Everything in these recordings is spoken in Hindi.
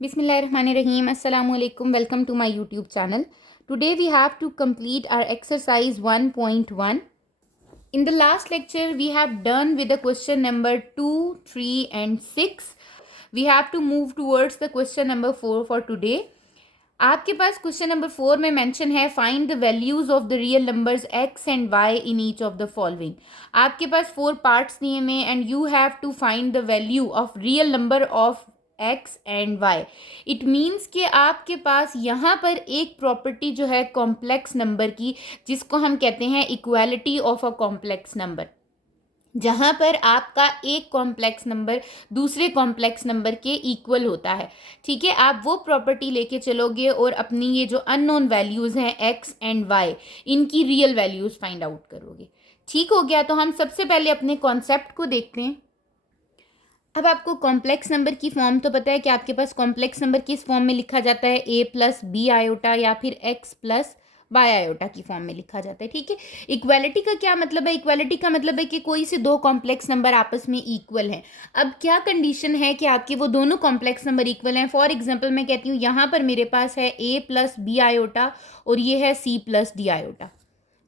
Bismillahirrahmanirrahim. Assalamu alaikum. Welcome to my YouTube channel. Today we have to complete our exercise 1.1. In the last lecture we have done with the question number 2, 3 and 6. We have to move towards the question number 4 for today. आपके पास क्वेश्चन नंबर 4 में मेंशन है find the values of the real numbers x and y in each of the following. आपके पास 4 पार्ट्स दिए में and you have to find the value of real number of x and y. It means कि आपके पास यहाँ पर एक प्रॉपर्टी जो है कॉम्प्लेक्स नंबर की, जिसको हम कहते हैं equality of a complex number, जहाँ पर आपका एक कॉम्प्लेक्स नंबर दूसरे कॉम्प्लेक्स नंबर के इक्वल होता है. ठीक है, आप वो प्रॉपर्टी लेके चलोगे और अपनी ये जो अननोन वैल्यूज़ हैं x एंड y, इनकी रियल वैल्यूज़ फाइंड आउट करोगे. ठीक हो गया. तो हम सबसे पहले अपने कॉन्सेप्ट को देखते हैं. अब आपको कॉम्प्लेक्स नंबर की फॉर्म तो पता है कि आपके पास कॉम्प्लेक्स नंबर किस फॉर्म में लिखा जाता है, a प्लस बी आयोटा या फिर x प्लस बाय आयोटा की फॉर्म में लिखा जाता है. ठीक है. इक्वालिटी का क्या मतलब है? इक्वालिटी का मतलब है कि कोई से दो कॉम्प्लेक्स नंबर आपस में इक्वल हैं. अब क्या कंडीशन है कि आपके वो दोनों कॉम्प्लेक्स नंबर इक्वल हैं? फॉर एग्जांपल मैं कहती हूँ यहाँ पर मेरे पास है a प्लस बी आयोटा और ये है c प्लस डी आयोटा.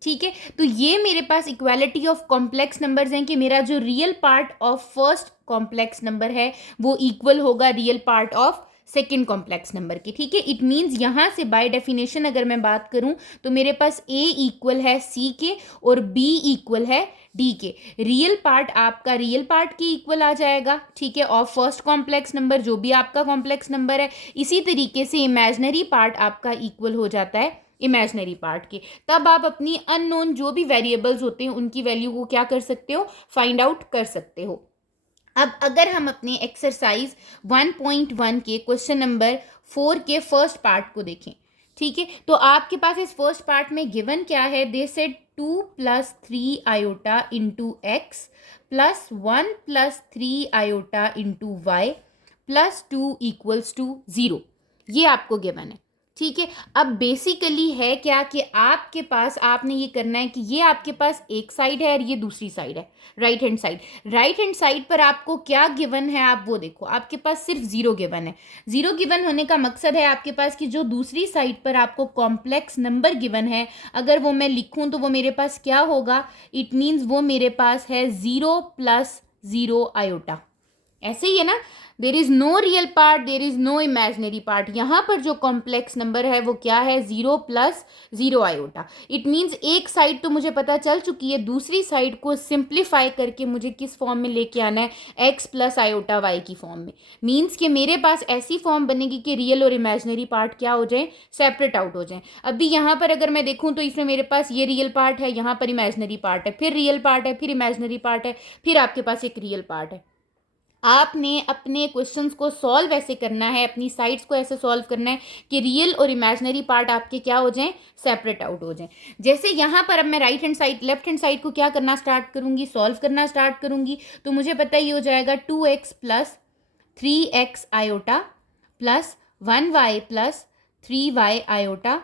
ठीक है. तो ये मेरे पास इक्वालिटी ऑफ कॉम्प्लेक्स नंबर्स हैं कि मेरा जो real part of first complex number है वो इक्वल होगा real part of second complex number की. ठीक है. इट मीन्स यहाँ से बाय डेफिनेशन अगर मैं बात करूँ तो मेरे पास a इक्वल है c के और b इक्वल है d के. रियल पार्ट आपका रियल पार्ट के इक्वल आ जाएगा. ठीक है, ऑफ फर्स्ट कॉम्प्लेक्स नंबर जो भी आपका कॉम्प्लेक्स नंबर है. इसी तरीके से इमेजनरी पार्ट आपका इक्वल हो जाता है इमेजनरी पार्ट के. तब आप अपनी अननोन जो भी वेरिएबल्स होते हैं उनकी वैल्यू को क्या कर सकते हो, फाइंड आउट कर सकते हो. अब अगर हम अपने एक्सरसाइज 1.1 के क्वेश्चन नंबर 4 के फर्स्ट पार्ट को देखें. ठीक है, तो आपके पास इस फर्स्ट पार्ट में गिवन क्या है? They said 2 plus 3 iota into x plus 1 plus 3 iota into Y plus 2 equals to 0. ये आपको गिवन है. ठीक है. अब बेसिकली है क्या कि आपके पास आपने ये करना है कि ये आपके पास एक साइड है और ये दूसरी साइड है, right hand side. Right hand side पर आपको क्या गिवन है आप वो देखो. आपके पास सिर्फ 0 गिवन है. 0 गिवन होने का मकसद है आपके पास कि जो दूसरी साइड पर आपको कॉम्प्लेक्स नंबर गिवन है अगर वो मैं लिखूं तो वो मेरे पास क्या होगा? इट मीन्स वो मेरे पास है 0 प्लस 0 आयोटा. ऐसे ही है ना. There is no real part, there is no imaginary part. यहाँ पर जो कॉम्प्लेक्स नंबर है वो क्या है? 0 प्लस 0 आयोटा. इट मीन्स एक साइड तो मुझे पता चल चुकी है, दूसरी साइड को सिंप्लीफाई करके मुझे किस फॉर्म में लेके आना है? x प्लस आयोटा वाई की फॉर्म में. मीन्स कि मेरे पास ऐसी फॉर्म बनेगी कि रियल और इमेजनरी पार्ट क्या हो जाए? सेपरेट आउट हो जाए. अभी यहाँ पर अगर मैं देखूँ तो इसमें मेरे पास ये रियल पार्ट है, यहाँ पर इमेजनरी पार्ट है, फिर रियल पार्ट है, फिर इमेजनरी पार्ट है, फिर आपके पास एक रियल पार्ट है. आपने अपने क्वेश्चंस को सॉल्व ऐसे करना है, अपनी साइड्स को ऐसे सॉल्व करना है कि रियल और इमेजनरी पार्ट आपके क्या हो जाएं? सेपरेट आउट हो जाएं. जैसे यहाँ पर अब मैं right hand side left hand side को क्या करना स्टार्ट करूँगी? सॉल्व करना स्टार्ट करूँगी. तो मुझे पता ही हो जाएगा 2x plus 3x iota plus 1y plus 3y iota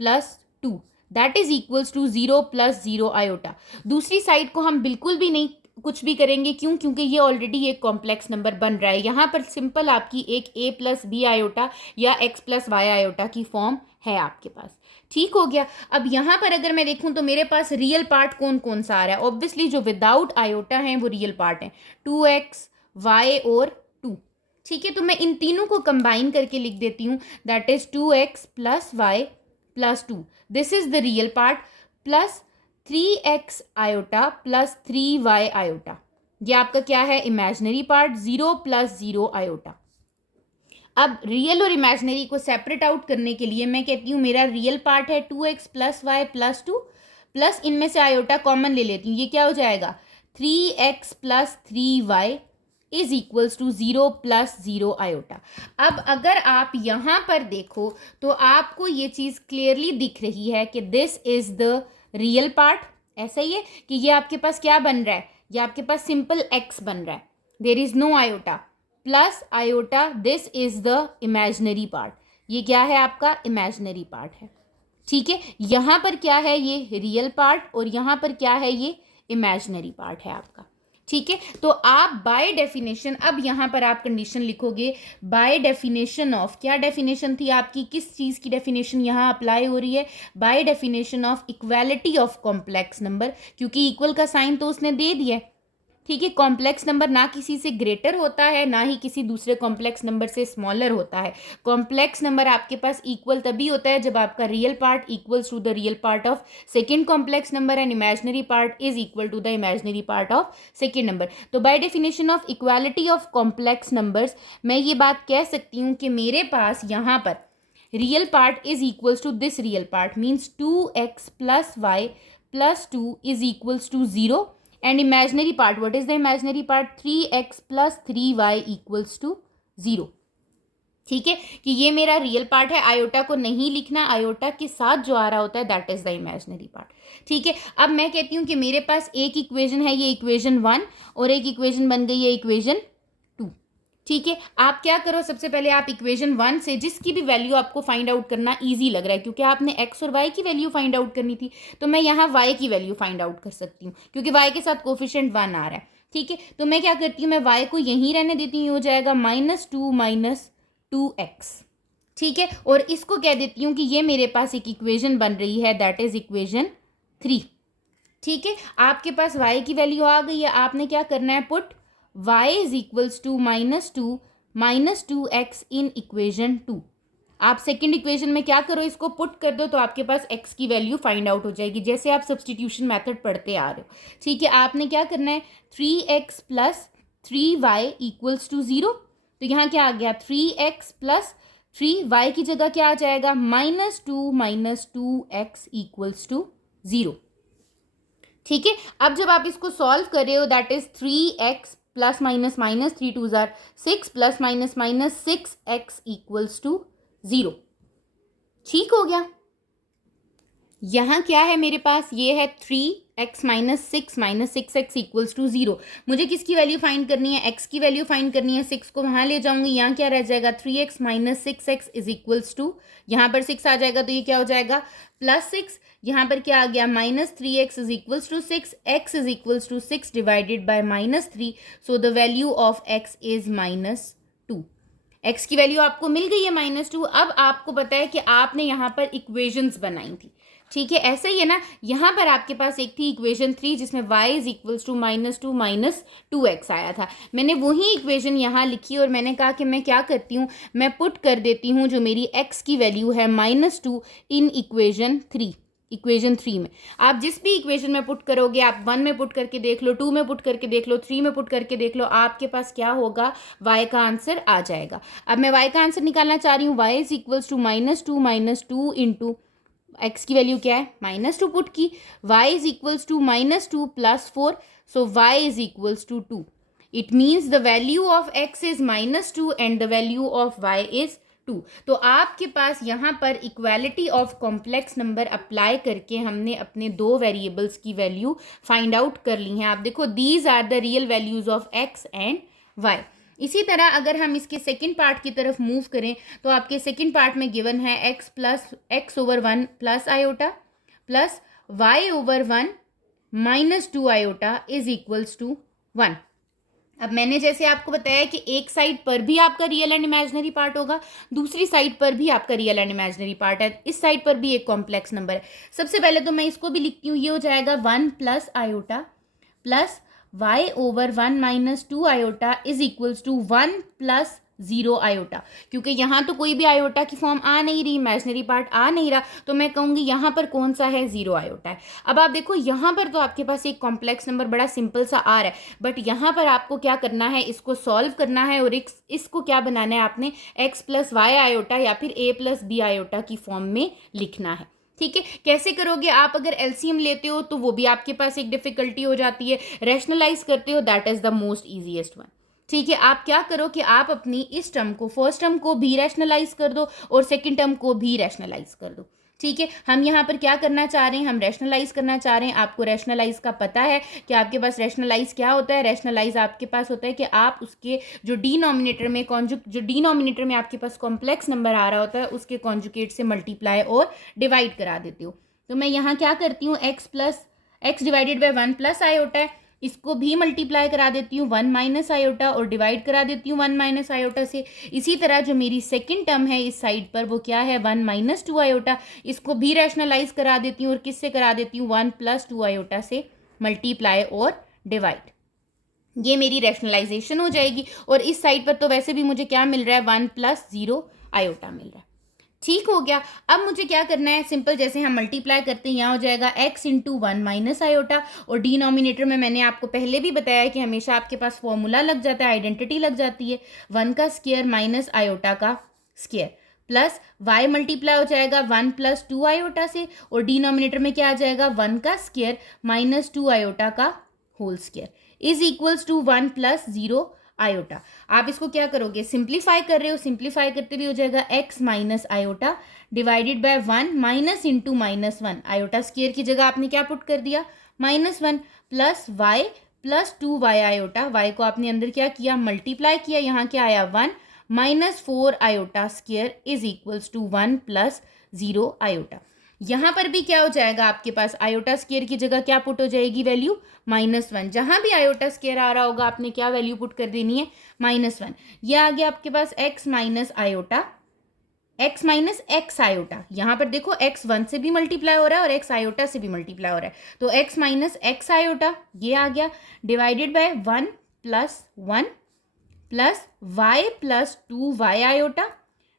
plus 2 that is equals to 0 plus 0 iota. दूसरी साइड को हम बिल्कुल भी नहीं कुछ भी करेंगे. क्यों? क्योंकि ये ऑलरेडी एक कॉम्प्लेक्स नंबर बन रहा है. यहाँ पर सिंपल आपकी एक a प्लस बी आयोटा या x प्लस वाई आयोटा की फॉर्म है आपके पास. ठीक हो गया. अब यहाँ पर अगर मैं देखूँ तो मेरे पास रियल पार्ट कौन कौन सा आ रहा है? ऑब्वियसली जो विदाउट आयोटा हैं वो रियल पार्ट हैं, 2x y और 2. ठीक है, तो मैं इन तीनों को कंबाइन करके लिख देती हूँ. That is 2x plus Y plus 2. This is the real part plus 3x iota plus 3y iota. ये आपका क्या है? Imaginary part. 0 plus 0 iota. अब रियल और इमेजनरी को सेपरेट आउट करने के लिए मैं कहती हूँ मेरा रियल पार्ट है 2x plus Y plus 2 plus इनमें से आयोटा कॉमन ले लेती हूँ. ये क्या हो जाएगा? 3x plus 3y is equals to 0 plus 0 iota. अब अगर आप यहाँ पर देखो तो आपको ये चीज़ क्लियरली दिख रही है कि this is the real part. ऐसा ही है कि ये आपके पास क्या बन रहा है? ये आपके पास सिंपल x बन रहा है. There is no iota plus iota. This is the imaginary part. ये क्या है? आपका इमेजनरी पार्ट है. ठीक है, यहाँ पर क्या है? ये रियल पार्ट और यहाँ पर क्या है? ये इमेजनरी पार्ट है आपका. ठीक है, तो आप बाय डेफिनेशन, अब यहाँ पर आप कंडीशन लिखोगे बाय डेफिनेशन ऑफ, क्या डेफिनेशन थी आपकी, किस चीज़ की डेफिनेशन यहाँ अप्लाई हो रही है, bye definition of equality of complex number, क्योंकि इक्वल का साइन तो उसने दे दिया है। ठीक है, कॉम्प्लेक्स नंबर ना किसी से ग्रेटर होता है ना ही किसी दूसरे कॉम्प्लेक्स नंबर से स्मॉलर होता है। कॉम्प्लेक्स नंबर आपके पास इक्वल तभी होता है जब आपका real part equals to the real part of second complex number and imaginary part is equal to the imaginary part of second number. तो by definition of equality of complex numbers मैं ये बात कह सकती हूँ कि मेरे पास यहाँ पर real part is equals to this real part, means 2x plus Y plus 2 is equals to 0 and imaginary part, what is the imaginary part, 3x plus 3y equals to 0। ठीक है, कि ये मेरा रियल पार्ट है, आयोटा को नहीं लिखना, आयोटा के साथ जो आ रहा होता है that is the imaginary part. ठीक है, अब मैं कहती हूँ कि मेरे पास एक इक्वेशन है, ये इक्वेशन 1 और एक इक्वेशन बन गई है इक्वेशन 2। ठीक है, आप क्या करो, सबसे पहले आप इक्वेशन 1 से जिसकी भी वैल्यू आपको फाइंड आउट करना इजी लग रहा है, क्योंकि आपने x और y की वैल्यू फाइंड आउट करनी थी, तो मैं यहाँ y की वैल्यू फाइंड आउट कर सकती हूँ क्योंकि y के साथ कोफिशिएंट 1 आ रहा है। ठीक है, तो मैं क्या करती हूँ, मैं y को यहीं रहने देती हूँ, हो जाएगा -2 ठीक है, और इसको कह देती हूँ कि ये मेरे पास एक इक्वेशन बन रही है दैट इज इक्वेशन 3। ठीक है, आपके पास y की वैल्यू आ गई है, आपने क्या करना है, put y is equals to -2 in equation 2। आप सेकेंड इक्वेशन में क्या करो, इसको पुट कर दो तो आपके पास x की वैल्यू फाइंड आउट हो जाएगी, जैसे आप सब्सटीट्यूशन मेथड पढ़ते आ रहे हो। ठीक है, आपने क्या करना है, 3x plus 3y equals to 0, तो यहाँ क्या आ गया, 3x प्लस 3y की जगह क्या आ जाएगा, -2 इक्वल्स टू 0। ठीक है, अब जब आप इसको सॉल्व कर रहे हो that is 3x plus minus minus 3 2 जार 6 plus minus minus 6x equals to 0। ठीक हो गया, यहाँ क्या है मेरे पास, ये है 3x minus 6x equals to 0। मुझे किसकी वैल्यू फाइंड करनी है, x की वैल्यू फाइंड करनी है, 6 को वहाँ ले जाऊंगी, यहाँ क्या रह जाएगा, 3x minus 6x is equals to, यहाँ पर 6 आ जाएगा तो ये क्या हो जाएगा +6, यहाँ पर क्या आ गया -3x is equals to 6, x is equals to 6 divided by -3, so the value of x is -2। x की वैल्यू आपको मिल गई है -2। अब आपको पता है कि आपने यहाँ पर इक्वेशंस बनाई थी। ठीक है, ऐसा ही है ना, यहाँ पर आपके पास एक थी इक्वेशन 3 जिसमें y इज इक्वल्स टू -2 आया था, मैंने वही इक्वेशन यहाँ लिखी और मैंने कहा कि मैं क्या करती हूँ, मैं पुट कर देती हूँ जो मेरी x की वैल्यू है -2 इन इक्वेशन 3 में। आप जिस भी इक्वेशन में पुट करोगे, आप 1 में पुट करके देख लो, 2 में पुट करके देख लो, 3 में पुट करके देख लो, आपके पास क्या होगा, y का आंसर आ जाएगा। अब मैं y का आंसर निकालना चाह रही हूँ, y is equals to -2 into x की वैल्यू क्या है, -2 पुट की, y is equals to -2 plus 4, so y is equals to 2। It means the value of x is -2 and the value of y is 2। तो आपके पास यहाँ पर equality of complex number apply करके हमने अपने दो वेरिएबल्स की वैल्यू फाइंड आउट कर ली है। आप देखो, these are the real values of x and y। इसी तरह अगर हम इसके सेकंड पार्ट की तरफ मूव करें तो आपके सेकंड पार्ट में गिवन है x/(1) plus iota plus y/(1) minus 2 iota is equals to 1। अब मैंने जैसे आपको बताया कि एक साइड पर भी आपका रियल एंड इमेजिनरी पार्ट होगा, दूसरी साइड पर भी आपका रियल एंड इमेजिनरी पार्ट है, इस साइड पर भी एक कॉम्प्लेक्स नंबर है। सबसे पहले तो मैं इसको भी लिखती हूँ, ये हो जाएगा 1 plus iota plus y/(1 minus 2 iota is equals to 1 plus 0 iota. क्योंकि यहाँ तो कोई भी आयोटा की फॉर्म आ नहीं रही, इमेजिनरी पार्ट आ नहीं रहा, तो मैं कहूँगी यहाँ पर कौन सा है, 0 आयोटा है। अब आप देखो, यहाँ पर तो आपके पास एक कॉम्प्लेक्स नंबर बड़ा सिंपल सा आ रहा है, बट यहाँ पर आपको क्या करना है, इसको सॉल्व करना है और इसको क्या बनाना है, आपने x प्लस वाई आयोटा या फिर a प्लस बी आयोटा की फॉर्म में लिखना है। ठीक है, कैसे करोगे आप, अगर एलसीएम लेते हो तो वो भी आपके पास एक डिफिकल्टी हो जाती है, रैशनलाइज करते हो that is the most easiest one. ठीक है, आप क्या करो कि आप अपनी इस टर्म को, फर्स्ट टर्म को भी रैशनलाइज कर दो और सेकंड टर्म को भी रैशनलाइज कर दो। ठीक है, हम यहाँ पर क्या करना चाह रहे हैं, हम रैशनलाइज करना चाह रहे हैं। आपको रैशनलाइज का पता है कि आपके पास रैशनलाइज क्या होता है, रैशनलाइज आपके पास होता है कि आप उसके जो डिनोमिनेटर में आपके पास कॉम्प्लेक्स नंबर आ रहा होता है उसके कॉन्जुगेट से मल्टीप्लाई और डिवाइड करा देते हो। तो मैं यहाँ क्या करती हूँ, x divided by 1 plus iota है, इसको भी मल्टीप्लाई करा देती हूँ 1 माइनस आयोटा और डिवाइड करा देती हूँ 1 माइनस आयोटा से। इसी तरह जो मेरी सेकंड टर्म है इस साइड पर वो क्या है 1 माइनस 2 आयोटा, इसको भी रैशनलाइज करा देती हूँ और किससे करा देती हूँ 1 प्लस 2 आयोटा से मल्टीप्लाई और डिवाइड। ये मेरी रैशनलाइजेशन हो जाएगी और इस साइड पर तो वैसे भी मुझे क्या मिल रहा है 1 प्लस 0 आयोटा मिल रहा है। ठीक हो गया। अब मुझे क्या करना है, सिंपल जैसे हम मल्टीप्लाई करते हैं यहाँ हो जाएगा x इंटू 1 माइनस आयोटा, और डिनोमिनेटर में मैंने आपको पहले भी बताया कि हमेशा आपके पास फॉर्मूला लग जाता है, आइडेंटिटी लग जाती है 1 का स्क्वायर माइनस आयोटा का स्क्वायर, प्लस y मल्टीप्लाई हो जाएगा 1 प्लस 2 आयोटा से, और डिनोमिनेटर में क्या आ जाएगा 1 का स्क्वायर माइनस 2 आयोटा का whole square is equals to 1 plus 0 iota. आप इसको क्या करोगे, सिंप्लीफाई कर रहे हो, सिंप्लीफाई करते भी हो जाएगा x minus iota divided by 1 minus into minus 1, iota square की जगह आपने क्या पुट कर दिया -1, plus y plus 2y iota, y को आपने अंदर क्या किया मल्टीप्लाई किया, यहाँ क्या आया 1 minus 4 iota square is equals to 1 plus 0 iota. यहाँ पर भी क्या हो जाएगा आपके पास आयोटा स्क्वायर की जगह क्या पुट हो जाएगी वैल्यू -1, जहां भी आयोटा स्क्वायर आ रहा होगा आपने क्या वैल्यू पुट कर देनी है -1। ये आ गया आपके पास x minus iota, x minus x iota, यहाँ पर देखो x 1 से भी मल्टीप्लाई हो रहा है और x आयोटा से भी मल्टीप्लाई हो रहा है, तो x माइनस एक्स आयोटा ये आ गया divided by 1 plus 1 plus y plus 2y iota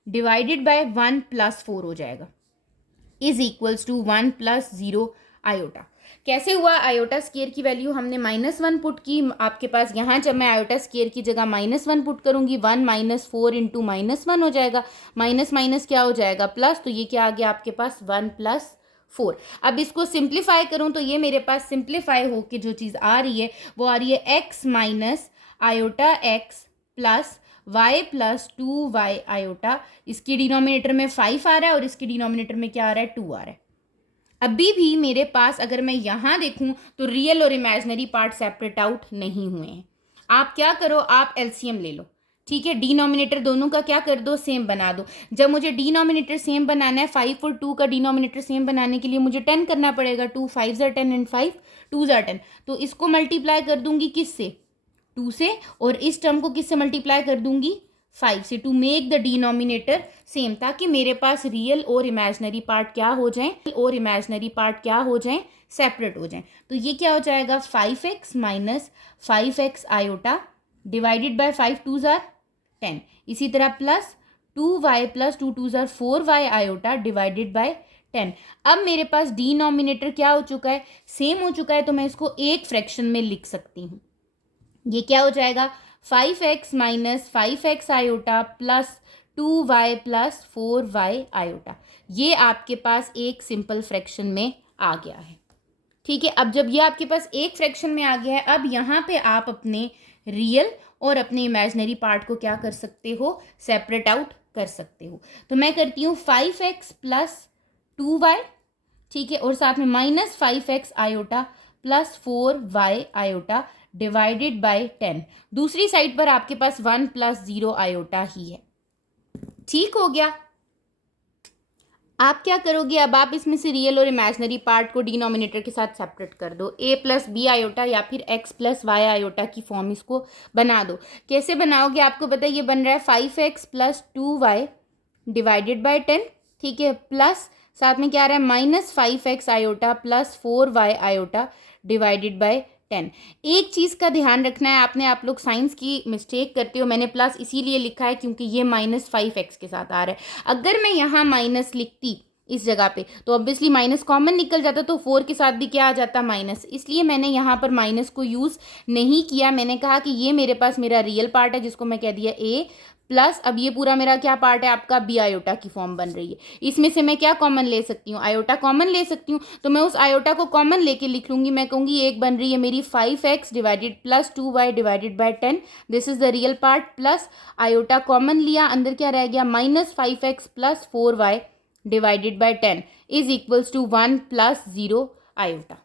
divided by 1 plus 4 हो जाएगा is equals to 1 plus 0 iota. कैसे हुआ, आयोटा स्क्वायर की वैल्यू हमने -1 पुट की, आपके पास यहाँ जब मैं आयोटा स्क्वायर की जगह -1 पुट करूँगी 1 माइनस 4 इंटू -1 हो जाएगा, माइनस माइनस क्या हो जाएगा प्लस, तो ये क्या आ गया आपके पास 1 प्लस 4। अब इसको सिंप्लीफाई करूँ तो ये मेरे पास सिंप्लीफाई होके जो चीज़ आ रही है वो आ रही है x minus iota x plus y plus 2y iota, इसके डिनोमिनेटर में 5 आ रहा है और इसके डिनोमिनेटर में क्या आ रहा है 2 आ रहा है। अभी भी मेरे पास अगर मैं यहाँ देखूँ तो रियल और इमेजिनरी पार्ट सेपरेट आउट नहीं हुए हैं। आप क्या करो, आप एलसीएम ले लो, ठीक है, डिनोमिनेटर दोनों का क्या कर दो सेम बना दो। जब मुझे डिनोमिनेटर सेम बनाना है 5 और 2 का डिनोमिनेटर सेम बनाने के लिए मुझे 10 करना पड़ेगा, 2 5 ज़ा 10 एंड 5 2 ज़ा 10, तो इसको मल्टीप्लाई कर दूंगी किससे 2 से, और इस टर्म को किससे मल्टीप्लाई कर दूंगी 5 से, to make the denominator same, ताकि मेरे पास रियल और इमेजिनरी पार्ट क्या हो जाएं, और इमेजिनरी पार्ट क्या हो जाएं सेपरेट हो जाएं। तो ये क्या हो जाएगा 5x minus 5x iota divided by 5 2 ज़ार 10, इसी तरह प्लस 2y प्लस 2 2 ज़ार 4y आयोटा डिवाइडेड बाय 10। अब मेरे पास डिनोमिनेटर क्या हो चुका है सेम हो चुका है, तो मैं इसको एक फ्रैक्शन में लिख सकती हूँ। ये क्या हो जाएगा 5x minus 5x iota plus 2y plus 4y iota, ये आपके पास एक सिंपल फ्रैक्शन में आ गया है। ठीक है, अब जब ये आपके पास एक फ्रैक्शन में आ गया है, अब यहाँ पे आप अपने रियल और अपने इमेजिनरी पार्ट को क्या कर सकते हो सेपरेट आउट कर सकते हो। तो मैं करती हूँ 5x प्लस 2y, ठीक है, और साथ में minus 5x iota plus 4y iota divided by 10। दूसरी साइड पर आपके पास 1 प्लस 0 आयोटा ही है। ठीक हो गया। आप क्या करोगे, अब आप इसमें से रियल और इमेजिनरी पार्ट को डिनोमिनेटर के साथ सेपरेट कर दो, a प्लस बी आयोटा या फिर x प्लस वाई आयोटा की फॉर्म इसको बना दो। कैसे बनाओगे, आपको पता है ये बन रहा है 5x plus 2y divided by 10, ठीक है, प्लस साथ में क्या आ रहा है minus 5x iota plus 4y iota divided by 10। एक चीज़ का ध्यान रखना है आपने, आप लोग साइंस की मिस्टेक करते हो, मैंने प्लस इसीलिए लिखा है क्योंकि ये -5x के साथ आ रहा है। अगर मैं यहाँ माइनस लिखती इस जगह पे तो ऑब्वियसली माइनस कॉमन निकल जाता, तो 4 के साथ भी क्या आ जाता माइनस, इसलिए मैंने यहाँ पर माइनस को यूज़ नहीं किया। मैंने कहा कि ये मेरे पास मेरा रियल पार्ट है जिसको मैं कह दिया a, प्लस अब ये पूरा मेरा क्या पार्ट है आपका बी आयोटा की फॉर्म बन रही है। इसमें से मैं क्या कॉमन ले सकती हूँ, आयोटा कॉमन ले सकती हूँ, तो मैं उस आयोटा को कॉमन लेके लिख लूँगी। मैं कहूँगी एक बन रही है मेरी 5x divided plus 2y divided by 10, this is the real part, plus iota common लिया, अंदर क्या रह गया minus 5x plus 4y divided by 10 is equals to 1 plus 0 iota.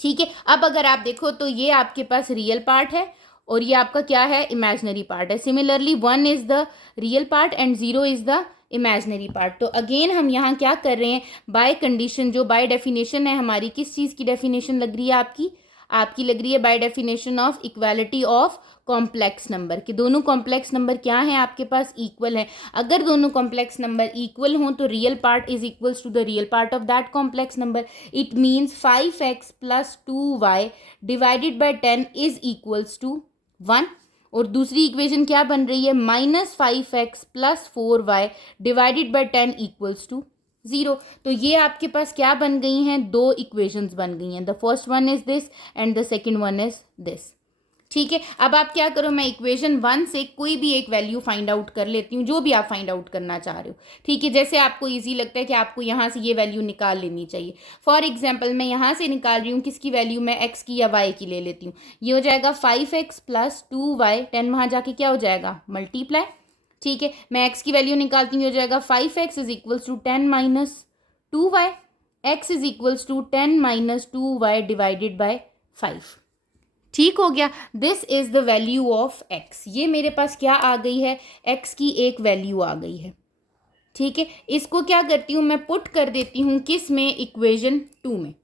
ठीक है, अब अगर आप देखो तो ये आपके पास रियल पार्ट है और ये आपका क्या है इमेजिनरी पार्ट है। Similarly 1 is the real part and 0 is the imaginary part. तो अगेन हम यहाँ क्या कर रहे हैं, बाय कंडीशन, जो बाय डेफिनेशन है हमारी, किस चीज़ की डेफिनेशन लग रही है आपकी, आपकी लग रही है bye definition of equality of complex number, कि दोनों कॉम्प्लेक्स नंबर क्या हैं आपके पास, इक्वल है। अगर दोनों कॉम्प्लेक्स नंबर इक्वल हों तो real part is equals to the real part of that complex number. It means 5x plus 2y divided by 10 is equals to 1। और दूसरी इक्वेशन क्या बन रही है, -5x plus 4y divided by 10 equals to 0। तो ये आपके पास क्या बन गई हैं, दो इक्वेशंस बन गई हैं। The first one is this and the second one is this. ठीक है, अब आप क्या करो, मैं इक्वेशन 1 से कोई भी एक वैल्यू फाइंड आउट कर लेती हूँ, जो भी आप फाइंड आउट करना चाह रहे हो। ठीक है, जैसे आपको इजी लगता है कि आपको यहाँ से ये वैल्यू निकाल लेनी चाहिए। फॉर एग्जाम्पल मैं यहाँ से निकाल रही हूँ किसकी वैल्यू, मैं x की या y की ले लेती हूँ। ये हो जाएगा 5x प्लस 2y, 10 वहाँ जाके क्या हो जाएगा, मल्टीप्लाई। ठीक है, मैं x की वैल्यू निकालती हूँ, हो जाएगा 5x is equals to 10 minus 2y, x is equals to 10 minus 2y divided by 5। ठीक हो गया, this is the value of x। ये मेरे पास क्या आ गई है, x की एक वैल्यू आ गई है। ठीक है, इसको क्या करती हूँ मैं, पुट कर देती हूँ किस में, इक्वेशन 2 में।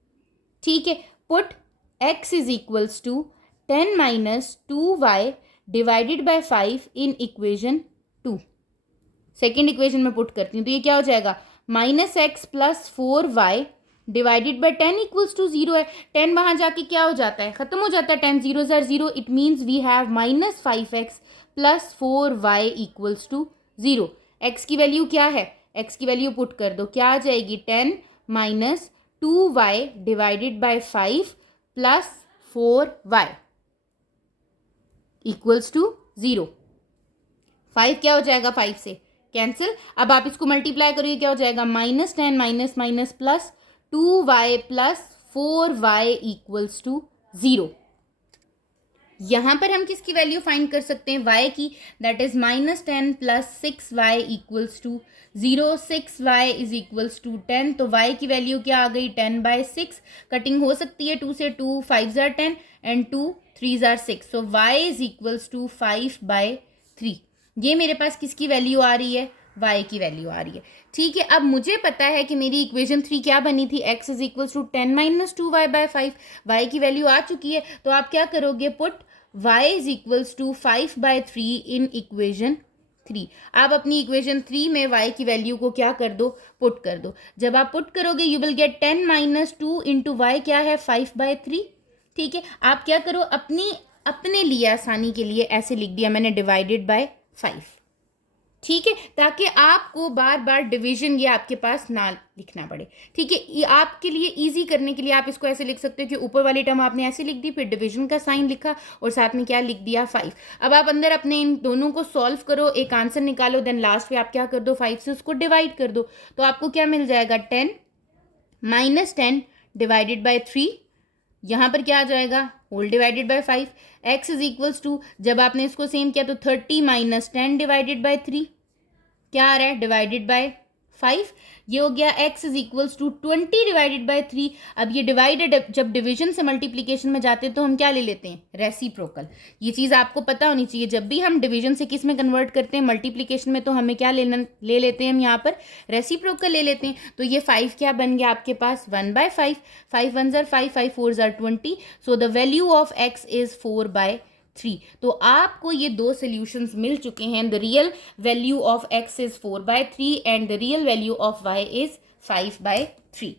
ठीक है, put x is equals to 10 minus 2y divided by 5 in equation 2। Second equation में पुट करती हूँ तो ये क्या हो जाएगा, -x plus 4y divided by 10 equals to 0 है। 10 वहाँ जाके क्या हो जाता है, ख़त्म हो जाता है, 10 0 ज़र 0। It means we have -5x plus 4y equals to 0। x की वैल्यू क्या है, x की वैल्यू पुट कर दो, क्या आ जाएगी, 10 minus 2y divided by 5 plus 4y equals to 0। 5 क्या हो जाएगा, 5 से कैंसिल। अब आप इसको मल्टीप्लाई करोगे, क्या हो जाएगा, -10 minus minus plus 2y plus 4y equals to 0। यहाँ पर हम किसकी वैल्यू फाइंड कर सकते हैं, y की, that is -10 plus 6y equals to 0। 6y is equals to 10, तो y की वैल्यू क्या आ गई, 10/6। कटिंग हो सकती है 2 से, 2 5 ज़ार 10 एंड 2 3 ज़ार 6, so y is equals to 5/3। ये मेरे पास किसकी वैल्यू आ रही है, y की वैल्यू आ रही है। ठीक है, अब मुझे पता है कि मेरी इक्वेशन 3 क्या बनी थी, x is equals to 10 minus 2y by 5। y की वैल्यू आ चुकी है, तो आप क्या करोगे, put y is equals to 5/3 in equation 3। आप अपनी इक्वेशन 3 में y की वैल्यू को क्या कर दो, पुट कर दो। जब आप पुट करोगे you will get 10 minus 2 into y क्या है, 5/3। ठीक है, आप क्या करो, अपने लिए आसानी के लिए ऐसे लिख दिया मैंने, डिवाइडेड बाय 5। ठीक है, ताकि आपको बार बार डिवीजन ये आपके पास ना लिखना पड़े। ठीक है, ये आपके लिए इजी करने के लिए आप इसको ऐसे लिख सकते हो कि ऊपर वाली टर्म आपने ऐसे लिख दी, फिर डिवीजन का साइन लिखा और साथ में क्या लिख दिया, 5। अब आप अंदर अपने इन दोनों को सॉल्व करो, एक आंसर निकालो, देन लास्ट में आप क्या कर दो, 5 से उसको डिवाइड कर दो, तो आपको क्या मिल जाएगा, 10 माइनस 10 डिवाइडेड बाय 3। यहाँ पर क्या आ जाएगा, whole divided by 5। x is equals to, जब आपने इसको सेम किया तो 30 माइनस 10 डिवाइडेड बाय 3 क्या आ रहा है, डिवाइडेड बाय 5। ये हो गया x is equals to 20 divided by 3। अब ये डिवाइडेड जब डिवीजन से मल्टीप्लिकेशन में जाते हैं तो हम क्या ले लेते हैं, रेसिप्रोकल। ये चीज़ आपको पता होनी चाहिए, जब भी हम डिवीजन से किस में कन्वर्ट करते हैं, मल्टीप्लिकेशन में, तो हमें क्या ले लेते हैं हम यहाँ पर, रेसिप्रोकल ले लेते हैं। तो ये 5 क्या बन गया आपके पास, 1/5। 5 1 ज़ार 5, 5 4 ज़ार 20, so the value of x is 4/3। तो आपको ये दो सॉल्यूशंस मिल चुके हैं। The real value of x is 4/3 and the real value of y is 5/3।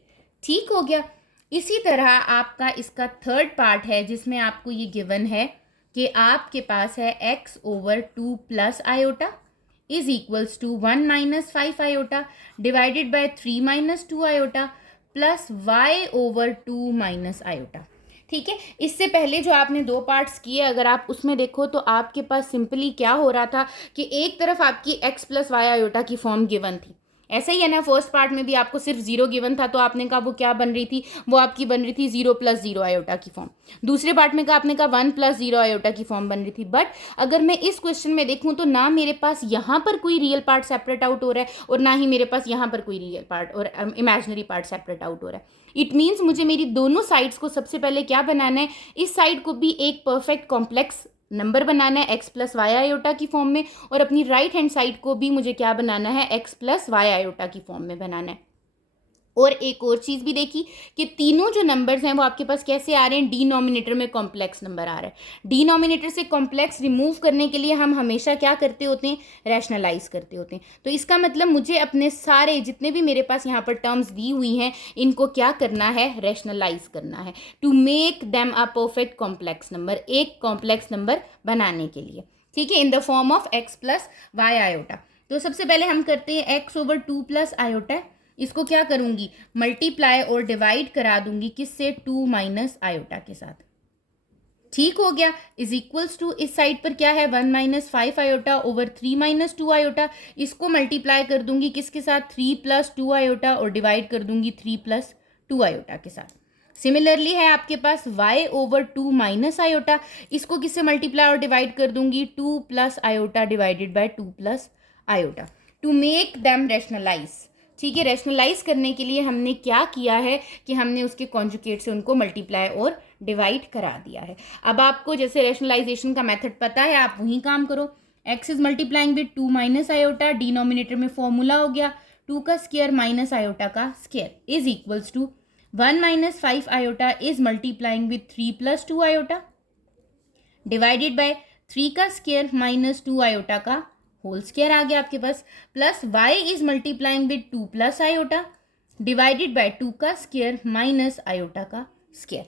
ठीक हो गया। इसी तरह आपका इसका थर्ड पार्ट है जिसमें आपको ये गिवन है कि आपके पास है x/2 plus iota is equals to 1 minus 5 iota divided by 3 minus 2 iota plus y/2 minus iota. ठीक है, इससे पहले जो आपने दो पार्ट्स किए, अगर आप उसमें देखो तो आपके पास सिंपली क्या हो रहा था कि एक तरफ आपकी x प्लस वाई आयोटा की फॉर्म गिवन थी, ऐसा ही है ना। फर्स्ट पार्ट में भी आपको सिर्फ 0 गिवन था, तो आपने कहा वो क्या बन रही थी, वो आपकी बन रही थी 0 + 0 आयोटा की फॉर्म। दूसरे पार्ट में आपने कहा 1 + 0 आयोटा की फॉर्म बन रही थी। बट अगर मैं इस क्वेश्चन में देखूं तो ना मेरे पास यहाँ पर कोई रियल पार्ट सेपरेट आउट हो रहा है और ना ही मेरे पास यहाँ पर कोई रियल पार्ट और इमेजिनरी पार्ट सेपरेट आउट हो रहा है। इट मीन्स मुझे मेरी दोनों साइड्स को सबसे पहले क्या बनाना है, इस साइड को भी एक परफेक्ट कॉम्प्लेक्स नंबर बनाना है x प्लस वाई आयोटा की फॉर्म में, और अपनी राइट हैंड साइड को भी मुझे क्या बनाना है, x प्लस वाई आयोटा की फॉर्म में बनाना है। और एक और चीज़ भी देखी कि तीनों जो नंबर्स हैं वो आपके पास कैसे आ रहे हैं, डिनोमिनेटर में कॉम्प्लेक्स नंबर आ रहा है। डिनोमिनेटर से कॉम्प्लेक्स रिमूव करने के लिए हम हमेशा क्या करते होते हैं, रैशनलाइज करते होते हैं। तो इसका मतलब मुझे अपने सारे जितने भी मेरे पास यहाँ पर टर्म्स दी हुई हैं इनको क्या करना है, रैशनलाइज करना है, to make them a perfect complex number, एक कॉम्प्लेक्स नंबर बनाने के लिए, ठीक है, in the form of x plus y iota. तो सबसे पहले हम करते हैं एक्स ओवर 2 प्लस आयोटा, इसको क्या करूंगी, मल्टीप्लाई और डिवाइड करा दूंगी किससे, 2 माइनस आयोटा के साथ, ठीक हो गया, इज इक्वल्स टू इस साइड पर क्या है 1 minus 5 iota over 3 minus 2 iota, इसको मल्टीप्लाई कर दूंगी किसके साथ, 3 प्लस 2 आयोटा और डिवाइड कर दूंगी 3 प्लस 2 आयोटा के साथ। सिमिलरली है आपके पास y ओवर 2 माइनस आयोटा, इसको किससे मल्टीप्लाई और डिवाइड कर दूंगी 2 plus iota divided by 2 plus iota, to make them rationalise, ठीक है। रैशनलाइज करने के लिए हमने क्या किया है कि हमने उसके कॉन्जुगेट से उनको मल्टीप्लाई और डिवाइड करा दिया है। अब आपको जैसे रैशनलाइजेशन का मेथड पता है, आप वही काम करो, x is multiplying with 2 minus iota, denominator में फॉर्मूला हो गया 2 का स्क्वायर माइनस आयोटा का square is equals to 1 minus 5 iota is multiplying with 3 plus 2 iota divided by 3 का स्क्वायर माइनस 2 आयोटा का होल स्क्वायर आ गया आपके पास, plus y is multiplying with 2 plus iota divided by 2 का स्क्वायर माइनस आयोटा का स्क्वायर,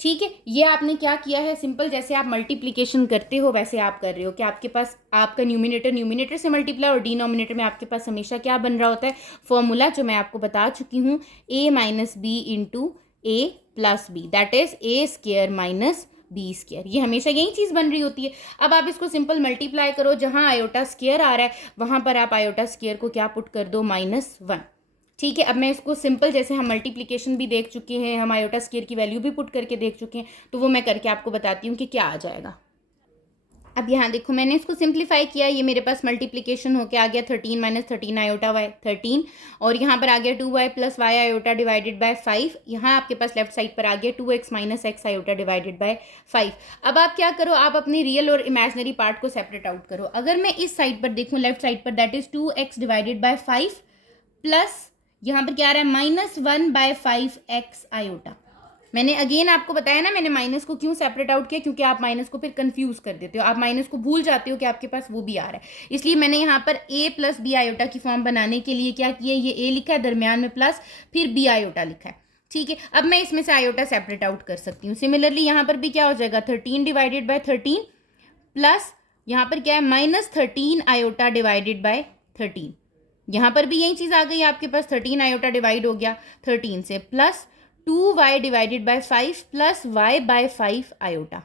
ठीक है। ये आपने क्या किया है, सिंपल जैसे आप मल्टीप्लिकेशन करते हो वैसे आप कर रहे हो कि आपके पास आपका न्यूमिनेटर से मल्टीप्लाई और डिनोमिनेटर में आपके पास हमेशा क्या बन रहा होता है, फॉर्मूला जो मैं आपको बता चुकी हूँ, a minus b into a plus b, that is a square minus b square, ये हमेशा यही चीज़ बन रही होती है। अब आप इसको सिंपल मल्टीप्लाई करो, जहाँ आयोटा स्क्वायर आ रहा है वहाँ पर आप आयोटा स्क्वायर को क्या पुट कर दो, -1, ठीक है। अब मैं इसको सिंपल जैसे हम मल्टीप्लिकेशन भी देख चुके हैं, हम आयोटा स्क्वायर की वैल्यू भी पुट करके देख चुके हैं, तो वो मैं करके आपको बताती हूँ कि क्या आ जाएगा। अब यहाँ देखो मैंने इसको सिंप्लीफाई किया, ये मेरे पास मल्टीप्लिकेशन होके आ गया 13 माइनस 13 आयोटा वाई 13, और यहाँ पर आ गया 2y plus y iota divided by 5, यहाँ आपके पास लेफ्ट साइड पर आ गया 2x minus x iota divided by 5। अब आप क्या करो, आप अपनी रियल और इमेजिनरी पार्ट को सेपरेट आउट करो। अगर मैं इस साइड पर देखूँ लेफ्ट साइड पर, that is 2x divided by 5 plus यहाँ पर क्या आ रहा है -1 बाय 5x आयोटा। मैंने अगेन आपको बताया ना, मैंने माइनस को क्यों सेपरेट आउट किया, क्योंकि आप माइनस को फिर कंफ्यूज कर देते हो, आप माइनस को भूल जाते हो कि आपके पास वो भी आ रहा है, इसलिए मैंने यहाँ पर a प्लस बी आयोटा की फॉर्म बनाने के लिए क्या किया, ये a लिखा है दरमियान में प्लस फिर b आयोटा लिखा है, ठीक है। अब मैं इसमें से आयोटा सेपरेट आउट कर सकती हूँ। सिमिलरली यहाँ पर भी क्या हो जाएगा 13 डिवाइडेड बाय 13 प्लस यहाँ पर क्या है -13 आयोटा डिवाइडेड बाय 13, यहाँ पर भी यही चीज़ आ गई आपके पास, 13 आयोटा डिवाइड हो गया 13 से, plus 2y divided by 5 plus y by 5 iota,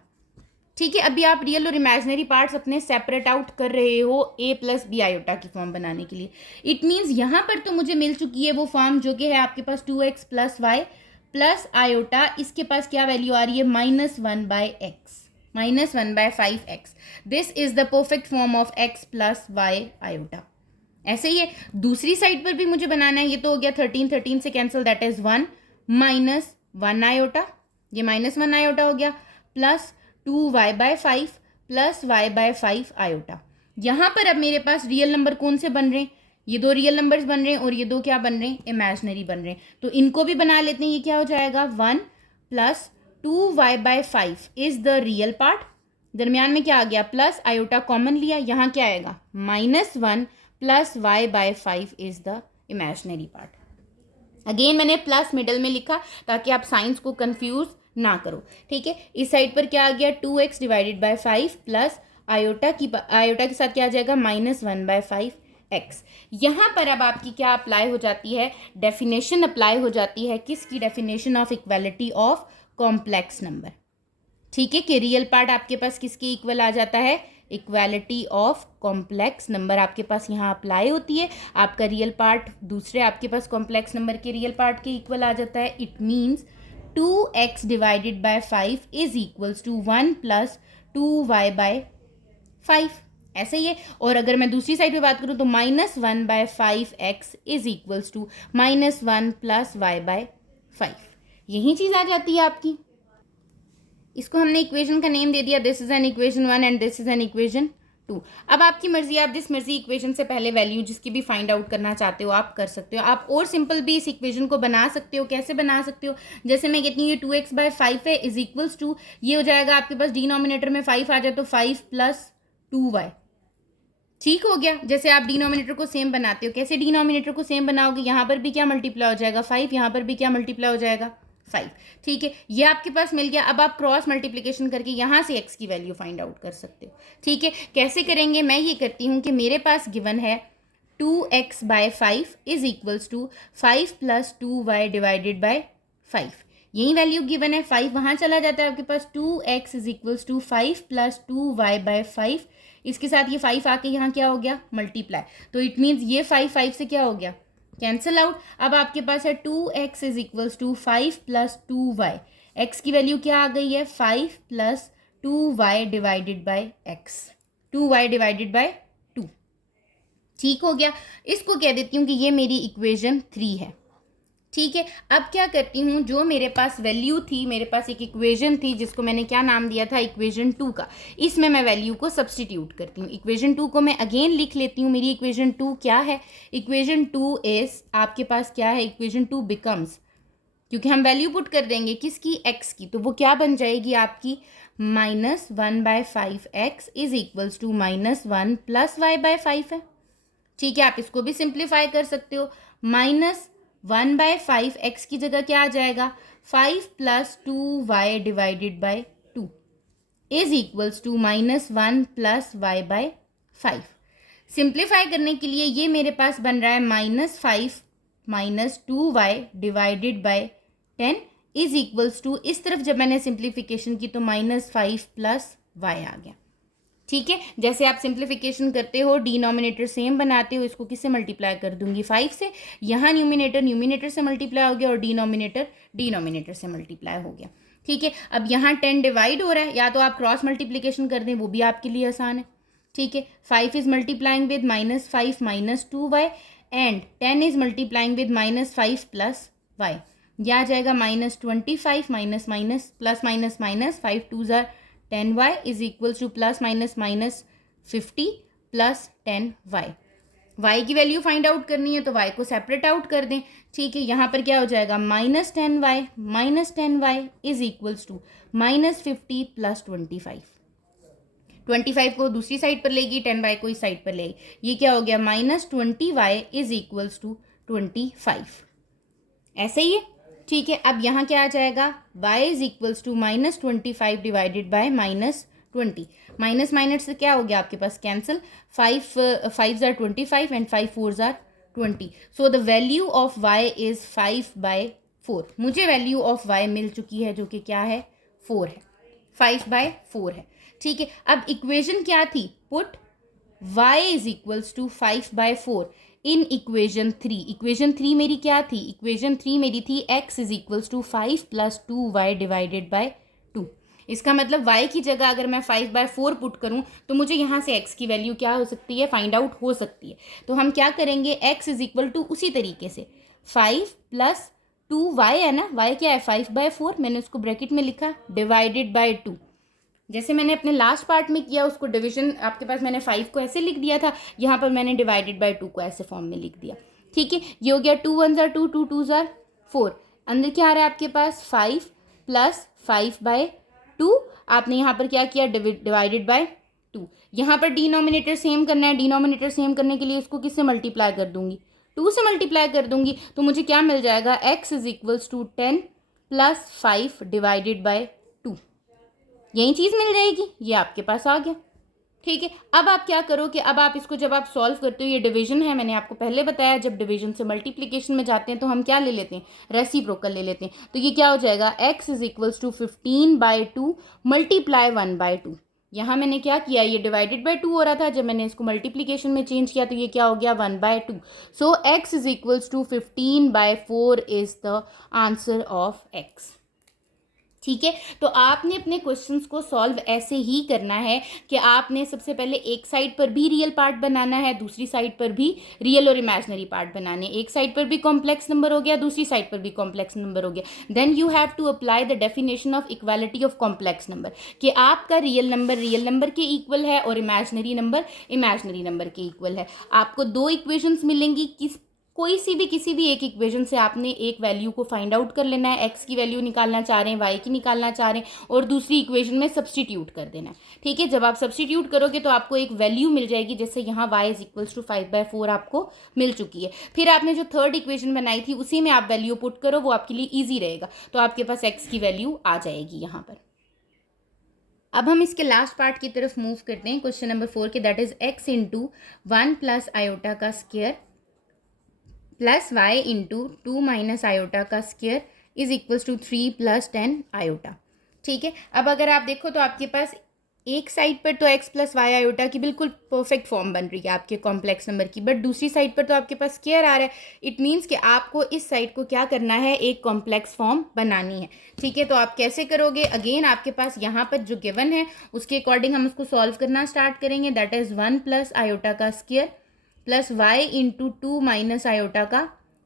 ठीक है। अभी आप रियल और इमेजिनरी पार्ट्स अपने सेपरेट आउट कर रहे हो a प्लस बी आयोटा की फॉर्म बनाने के लिए। इट मीन्स यहाँ पर तो मुझे मिल चुकी है वो फॉर्म जो कि है आपके पास 2x plus Y plus iota, इसके पास क्या वैल्यू आ रही है -1 by x, -1 by 5x, this is the perfect form of x plus y iota. ऐसे ही है दूसरी साइड पर भी मुझे बनाना है, ये तो हो गया 13 से कैंसिल, दैट इज 1 -1 आयोटा, ये -1 आयोटा हो गया, plus 2y by 5 plus y by 5 iota. यहाँ पर अब मेरे पास रियल नंबर कौन से बन रहे हैं, ये दो रियल नंबर्स बन रहे हैं और ये दो क्या बन रहे हैं, इमेजिनरी बन रहे हैं, तो इनको भी बना लेते हैं। ये क्या हो जाएगा 1 plus 2y by 5 is the real part, दरमियान में क्या आ गया प्लस, आयोटा कॉमन लिया, यहाँ क्या आएगा -1 plus y by 5 is the imaginary part. Again मैंने प्लस मिडल में लिखा ताकि आप साइंस को कंफ्यूज ना करो, ठीक है। इस साइड पर क्या आ गया 2x divided by 5 plus iota के साथ क्या आ जाएगा -1 बाय 5x। यहाँ पर अब आपकी क्या अप्लाई हो जाती है, डेफिनेशन अप्लाई हो जाती है, किसकी definition of equality of complex number, ठीक है, कि रियल पार्ट आपके पास किसके इक्वल आ जाता है, इक्वालिटी ऑफ कॉम्प्लेक्स नंबर आपके पास यहाँ अप्लाई होती है। आपका रियल पार्ट दूसरे आपके पास कॉम्प्लेक्स नंबर के रियल पार्ट के इक्वल आ जाता है। It means 2x divided by 5 is equals to 1 plus 2y by 5, ऐसे ही है। और अगर मैं दूसरी साइड पे बात करूँ तो -1 by 5x is equals to -1 plus y by 5, यही चीज़ आ जाती है आपकी। इसको हमने इक्वेशन का नेम दे दिया, this is an equation 1 and this is an equation 2। अब आपकी मर्जी, आप जिस मर्जी इक्वेशन से पहले वैल्यू जिसकी भी फाइंड आउट करना चाहते हो आप कर सकते हो। आप और सिंपल भी इस इक्वेशन को बना सकते हो। कैसे बना सकते हो? जैसे मैं कहती हूँ ये 2x/5 है इज इक्वल्स टू, ये हो जाएगा आपके पास डिनोमिनेटर में 5 आ जाए तो 5 + 2y। ठीक हो गया। जैसे आप डिनोमिनेटर को सेम बनाते हो, कैसे डिनोमिनेटर को सेम बनाओगे? यहाँ पर भी क्या मल्टीप्लाई हो जाएगा 5, यहाँ पर भी क्या मल्टीप्लाई हो जाएगा 5। ठीक है, ये आपके पास मिल गया। अब आप क्रॉस मल्टीप्लिकेशन करके यहाँ से x की वैल्यू फाइंड आउट कर सकते हो। ठीक है, कैसे करेंगे? मैं ये करती हूँ कि मेरे पास गिवन है 2x/5 is equals to 5 + 2y divided by 5। यही वैल्यू गिवन है, 5 वहाँ चला जाता है आपके पास। 2x is equals to 5 + 2y/5। इसके साथ ये 5 आके यहाँ क्या हो गया? मल्टीप्लाई। तो इट मीन्स ये 5 से क्या हो गया? Cancel out. अब आपके पास है 2x is equals to 5 + 2y। x की वैल्यू क्या आ गई है? 5 + 2y divided by x, 2y divided by 2। ठीक हो गया। इसको कह देती हूँ कि ये मेरी इक्वेशन 3 है। ठीक है, अब क्या करती हूँ, जो मेरे पास वैल्यू थी, मेरे पास एक इक्वेशन थी जिसको मैंने क्या नाम दिया था? इक्वेशन 2 का। इसमें मैं वैल्यू को सब्सटीट्यूट करती हूँ। इक्वेशन 2 को मैं अगेन लिख लेती हूँ। मेरी इक्वेशन 2 क्या है? इक्वेशन 2 इज आपके पास क्या है? इक्वेशन 2 बिकम्स, क्योंकि हम वैल्यू पुट कर देंगे किसकी? x की, तो वो क्या बन जाएगी आपकी? -1/5x is equals to -1 + y/5 है। ठीक है, आप इसको भी सिंप्लीफाई कर सकते हो। -1/5 x की जगह क्या आ जाएगा? 5 + 2y divided by 2 is equals to -1 + y/5। Simplify करने के लिए ये मेरे पास बन रहा है -5 - 2y divided by 10 is equals to, इस तरफ जब मैंने सिंप्लीफिकेशन की तो -5 + y आ गया। ठीक है, जैसे आप सिंप्लीफिकेशन करते हो, डिनोमिनेटर सेम बनाते हो, इसको किससे मल्टीप्लाई कर दूंगी? 5 से। यहाँ न्यूमिनेटर से मल्टीप्लाई हो गया और डिनोमिनेटर से मल्टीप्लाई हो गया। ठीक है, अब यहाँ 10 डिवाइड हो रहा है, या तो आप क्रॉस मल्टीप्लिकेशन कर दें, वो भी आपके लिए आसान है। ठीक है, 5 is multiplying with -5 - 2y and 10 is multiplying with -5 + y। यह आ जाएगा -25 - 5 2 ज़ार 10y is equals to +-50 + 10y। y की वैल्यू फाइंड आउट करनी है तो y को सेपरेट आउट कर दें। ठीक है, यहाँ पर क्या हो जाएगा? -10y is equals to -50 + 25। 25 को दूसरी साइड पर लेगी, 10y को इस साइड पर लेगी। ये क्या हो गया? -20y is equals to 25। ऐसे ही है। ठीक है, अब यहाँ क्या आ जाएगा? y is equals to -25 divided by -20। Minus से क्या हो गया आपके पास? कैंसिल। 5 ज़ार 25 एंड 5 4 ज़ार 20। So the value of y is 5/4। मुझे वैल्यू ऑफ y मिल चुकी है जो कि क्या है? 4 है, 5/4 है। ठीक है, अब इक्वेशन क्या थी? Put y is equals to 5/4 in equation 3। Equation 3 मेरी क्या थी? इक्वेशन 3 मेरी थी x is equals to 5 + 2y divided by 2। इसका मतलब y की जगह अगर मैं 5/4 पुट करूं तो मुझे यहाँ से x की वैल्यू क्या हो सकती है? फाइंड आउट हो सकती है। तो हम क्या करेंगे? x इज इक्वल टू उसी तरीके से 5 + 2y है ना, y क्या है? 5/4, मैंने उसको ब्रैकेट में लिखा, डिवाइडेड बाय 2। जैसे मैंने अपने लास्ट पार्ट में किया, उसको डिवीजन आपके पास मैंने 5 को ऐसे लिख दिया था, यहाँ पर मैंने डिवाइडेड बाय 2 को ऐसे फॉर्म में लिख दिया। ठीक है, ये हो गया 2 1 ज़ार 2 2 2 ज़ार 4। अंदर क्या आ रहा है आपके पास? 5 + 5/2। आपने यहाँ पर क्या किया? Divided by 2। यहाँ पर डिनोमिनेटर सेम करना है। डिनोमिनेटर सेम करने के लिए इसको किससे मल्टीप्लाई कर दूंगी? 2 से मल्टीप्लाई कर दूंगी। तो मुझे क्या मिल जाएगा? x is equals to 10 + 5 divided by 2। यही चीज़ मिल जाएगी, ये आपके पास आ गया। ठीक है, अब आप क्या करो कि अब आप इसको जब आप सॉल्व करते हो, ये डिवीजन है, मैंने आपको पहले बताया, जब डिवीजन से मल्टीप्लिकेशन में जाते हैं तो हम क्या ले लेते हैं? रेसिप्रोकल ले लेते हैं। तो ये क्या हो जाएगा? x is equals to 15/2 multiply 1/2। यहाँ मैंने क्या किया? ये डिवाइडेड बाय 2 हो रहा था, जब मैंने इसको मल्टीप्लिकेशन में चेंज किया तो ये क्या हो गया? 1/2। So x is equals to 15/4 is the answer of x। ठीक है। तो आपने अपने क्वेश्चंस को सॉल्व ऐसे ही करना है कि आपने सबसे पहले एक साइड पर भी रियल पार्ट बनाना है, दूसरी साइड पर भी रियल और इमेजिनरी पार्ट बनाने। एक साइड पर भी कॉम्प्लेक्स नंबर हो गया, दूसरी साइड पर भी कॉम्प्लेक्स नंबर हो गया। Then you have to apply the definition of equality of complex number, कि आपका रियल नंबर के इक्वल है और इमेजिनरी नंबर के इक्वल है। आपको दो इक्वेशंस मिलेंगी, कोई सी भी किसी भी एक इक्वेशन से आपने एक वैल्यू को फाइंड आउट कर लेना है। एक्स की वैल्यू निकालना चाह रहे हैं, वाई की निकालना चाह रहे हैं, और दूसरी इक्वेशन में सब्सटीट्यूट कर देना है। ठीक है, जब आप सब्सटीट्यूट करोगे तो आपको एक वैल्यू मिल जाएगी, जैसे यहाँ y इज इक्वल्स टू 5/4 आपको मिल चुकी है। फिर आपने जो थर्ड इक्वेशन बनाई थी उसी में आप वैल्यू पुट करो, वो आपके लिए ईजी रहेगा। तो आपके पास x की वैल्यू आ जाएगी यहाँ पर। अब हम इसके लास्ट पार्ट की तरफ मूव करते हैं, क्वेश्चन नंबर 4 के, that is x into 1 plus iota का square plus y into 2 minus iota का square is equals to 3 plus 10 iota. ठीक है, अब अगर आप देखो तो आपके पास एक साइड पर तो x प्लस वाई आयोटा की बिल्कुल परफेक्ट फॉर्म बन रही है आपके कॉम्प्लेक्स नंबर की, बट दूसरी साइड पर तो आपके पास स्क्वायर आ रहा है। इट मीन्स कि आपको इस साइड को क्या करना है, एक कॉम्प्लेक्स फॉर्म बनानी है। ठीक है, तो आप कैसे करोगे, अगेन आपके पास यहाँ पर जो गिवन है उसके अकॉर्डिंग हम उसको सॉल्व करना स्टार्ट करेंगे। दैट इज 1 प्लस आयोटा का square plus y into 2 minus iota का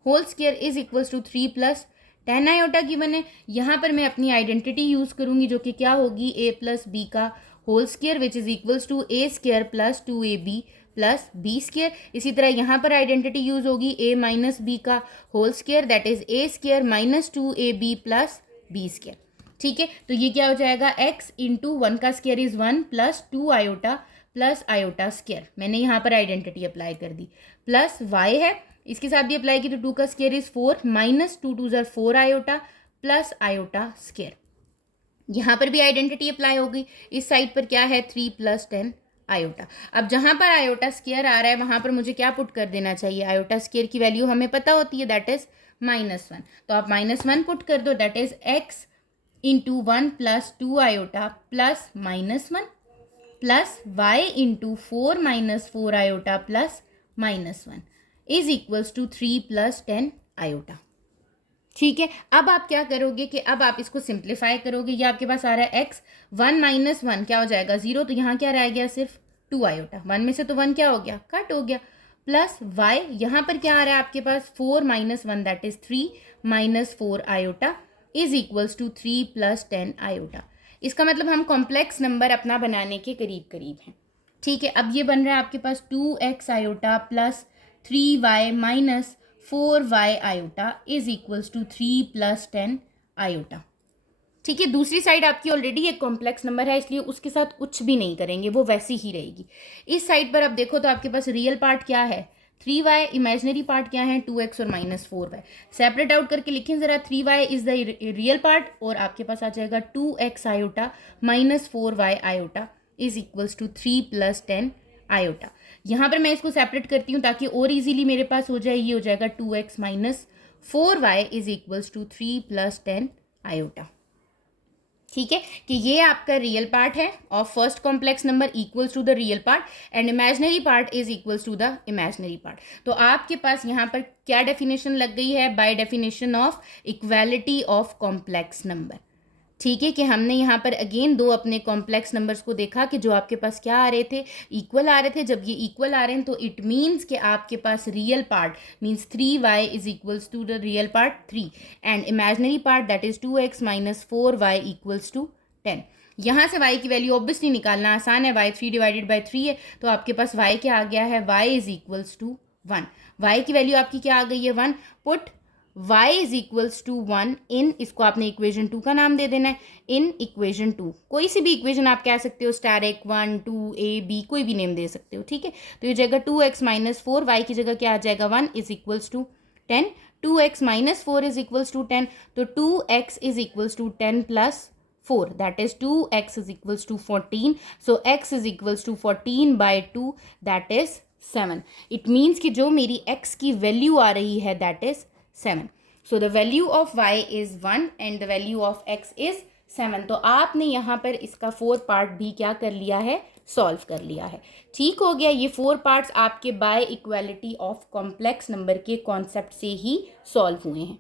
whole square is equals to 3 plus 10 iota given है। यहाँ पर मैं अपनी आइडेंटिटी यूज़ करूँगी, जो कि क्या होगी, a प्लस बी का whole square which is equals to a square plus 2ab plus b square. इसी तरह यहाँ पर आइडेंटिटी यूज होगी a माइनस बी का whole square, that is a square minus 2ab plus b square. ठीक है, तो ये क्या हो जाएगा, x इंटू 1 का square is 1 plus 2 iota plus iota square, मैंने यहाँ पर आइडेंटिटी अप्लाई कर दी, प्लस y है, इसके साथ भी अप्लाई की तो 2 का स्क्वायर इज 4 माइनस 2 2 ज़र 4 आयोटा प्लस आयोटा स्क्वायर। यहाँ पर भी आइडेंटिटी अप्लाई होगी। इस साइड पर क्या है, 3 प्लस 10 आयोटा। अब जहाँ पर आयोटा स्क्वायर आ रहा है वहाँ पर मुझे क्या पुट कर देना चाहिए, आयोटा स्क्वायर की वैल्यू हमें पता होती है, दैट इज -1। तो आप -1 पुट कर दो, that is x into 1 plus 2 iota plus -1 plus y into 4 minus 4 iota plus -1 is equals to 3 plus 10 iota. ठीक है, अब आप क्या करोगे कि अब आप इसको सिंप्लीफाई करोगे। ये आपके पास आ रहा है x, 1 माइनस 1 क्या हो जाएगा, 0, तो यहाँ क्या रह गया, सिर्फ 2 आयोटा, 1 में से तो 1 क्या हो गया, कट हो गया, प्लस y, यहाँ पर क्या आ रहा है आपके पास, 4 minus 1 that is 3 minus 4 iota is equals to 3 plus 10 iota. इसका मतलब हम कॉम्प्लेक्स नंबर अपना बनाने के करीब करीब हैं। ठीक है, अब ये बन रहा है आपके पास 2x iota plus 3y minus 4y iota is equals to 3 plus 10 iota. ठीक है, दूसरी साइड आपकी ऑलरेडी एक कॉम्प्लेक्स नंबर है, इसलिए उसके साथ कुछ भी नहीं करेंगे, वो वैसी ही रहेगी। इस साइड पर आप देखो तो आपके पास रियल पार्ट क्या है, 3y, इमेजिनरी पार्ट क्या है, 2x और माइनस 4y। सेपरेट आउट करके लिखें ज़रा, 3y is the real part और आपके पास आ जाएगा 2x iota minus 4y iota is equals to 3 plus 10 iota. यहाँ पर मैं इसको सेपरेट करती हूँ ताकि और इजीली मेरे पास हो जाए, ये हो जाएगा 2x minus 4y is equals to 3 plus 10 iota. ठीक है, कि ये आपका रियल पार्ट है of first complex number equals to the real part and imaginary part is equals to the imaginary part. तो आपके पास यहाँ पर क्या डेफिनेशन लग गई है, bye definition of equality of complex number. ठीक है, कि हमने यहाँ पर अगेन दो अपने कॉम्प्लेक्स नंबर्स को देखा कि जो आपके पास क्या आ रहे थे, इक्वल आ रहे थे। जब ये इक्वल आ रहे हैं तो इट मीन्स कि आपके पास real part means 3y is equals to the real part 3 and imaginary part that is 2x minus 4y equals to 10। यहाँ से y की वैल्यू ऑब्वियसली निकालना आसान है, y 3 डिवाइडेड बाई 3 है, तो आपके पास y क्या आ गया है, y is equals to 1। y की वैल्यू आपकी क्या आ गई है, 1। Put y is equals to 1 in, इसको आपने इक्वेशन 2 का नाम दे देना है, इन इक्वेशन 2। कोई सी भी इक्वेशन आप कह सकते हो, स्टार 1 1 2 a b, कोई भी नेम दे सकते हो। ठीक है, तो ये जाएगा 2x माइनस 4, y की जगह क्या आ जाएगा, 1 is equals to 10। 2x minus 4 is equals to 10, तो 2x is equals to 10 plus 4 that is 2x is equals to 14। So x is equals to 14 by 2 that is 7। It means कि जो मेरी x की वैल्यू आ रही है that is 7. So the value of y is 1 and the value of x is 7. तो आपने यहाँ पर इसका 4 पार्ट भी क्या कर लिया है, सॉल्व कर लिया है। ठीक हो गया, ये 4 पार्ट्स आपके by equality of complex number के कॉन्सेप्ट से ही सॉल्व हुए हैं।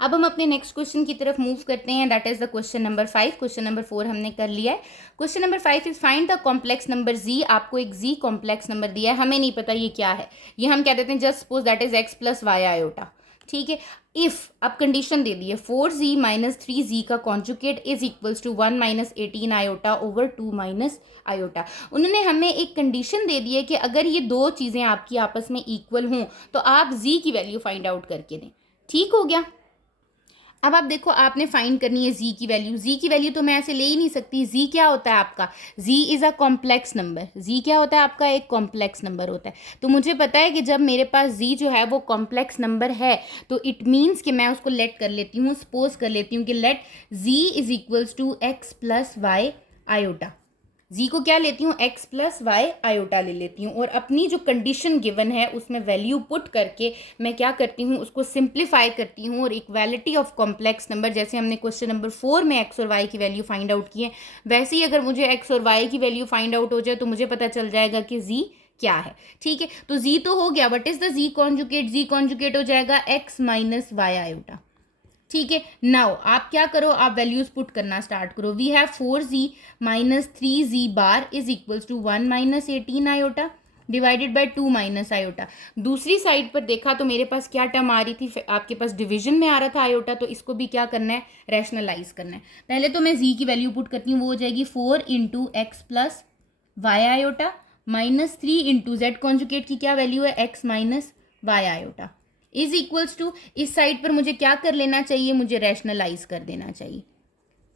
अब हम अपने नेक्स्ट क्वेश्चन की तरफ मूव करते हैं, that is the question number 5. Question number 4 हमने कर लिया है. Question number 5 is find the complex number z. आपको एक z कॉम्प्लेक्स नंबर दिया है, हमें नहीं पता ये क्या है, ये हम कह देते हैं just suppose that is x plus y iota. ठीक है, इफ अब कंडीशन दे दी है 4z माइनस 3z का conjugate is equals to 1 minus 18 iota over 2 minus iota. उन्होंने हमें एक कंडीशन दे दी है कि अगर ये दो चीज़ें आपकी आपस में इक्वल हों तो आप z की वैल्यू फाइंड आउट करके दें. ठीक हो गया. अब आप देखो, आपने फाइंड करनी है z की वैल्यू. z की वैल्यू तो मैं ऐसे ले ही नहीं सकती. z क्या होता है आपका, z is a complex number. z क्या होता है आपका, एक कॉम्प्लेक्स नंबर होता है. तो मुझे पता है कि जब मेरे पास z जो है वो कॉम्प्लेक्स नंबर है तो इट मीन्स कि मैं उसको लेट कर लेती हूँ, सपोज कर लेती हूँ कि let z is equals to x plus y iota. Z को क्या लेती हूँ, x प्लस वाई आयोटा ले लेती हूँ, और अपनी जो कंडीशन गिवन है उसमें वैल्यू पुट करके मैं क्या करती हूँ, उसको सिंप्लीफाई करती हूँ और इक्वालिटी ऑफ कॉम्प्लेक्स नंबर, जैसे हमने क्वेश्चन नंबर 4 में x और y की वैल्यू फाइंड आउट की है, वैसे ही अगर मुझे x और y की वैल्यू फाइंड आउट हो जाए तो मुझे पता चल जाएगा कि z क्या है. ठीक है, तो z तो हो गया. What is the z conjugate, z conjugate हो जाएगा x माइनस वाई आयोटा. ठीक है, नाउ आप क्या करो, आप वैल्यूज पुट करना स्टार्ट करो. We have 4z minus 3z bar is equals to 1 minus 18 iota divided by 2 minus iota. दूसरी साइड पर देखा तो मेरे पास क्या टर्म आ रही थी, आपके पास डिवीजन में आ रहा था आयोटा, तो इसको भी क्या करना है, रैशनलाइज करना है. पहले तो मैं z की वैल्यू पुट करती हूँ, वो हो जाएगी 4 into x plus y iota minus 3 into z conjugate की क्या वैल्यू है, x minus y iota is equals to, इस साइड पर मुझे क्या कर लेना चाहिए, मुझे रैशनलाइज कर देना चाहिए.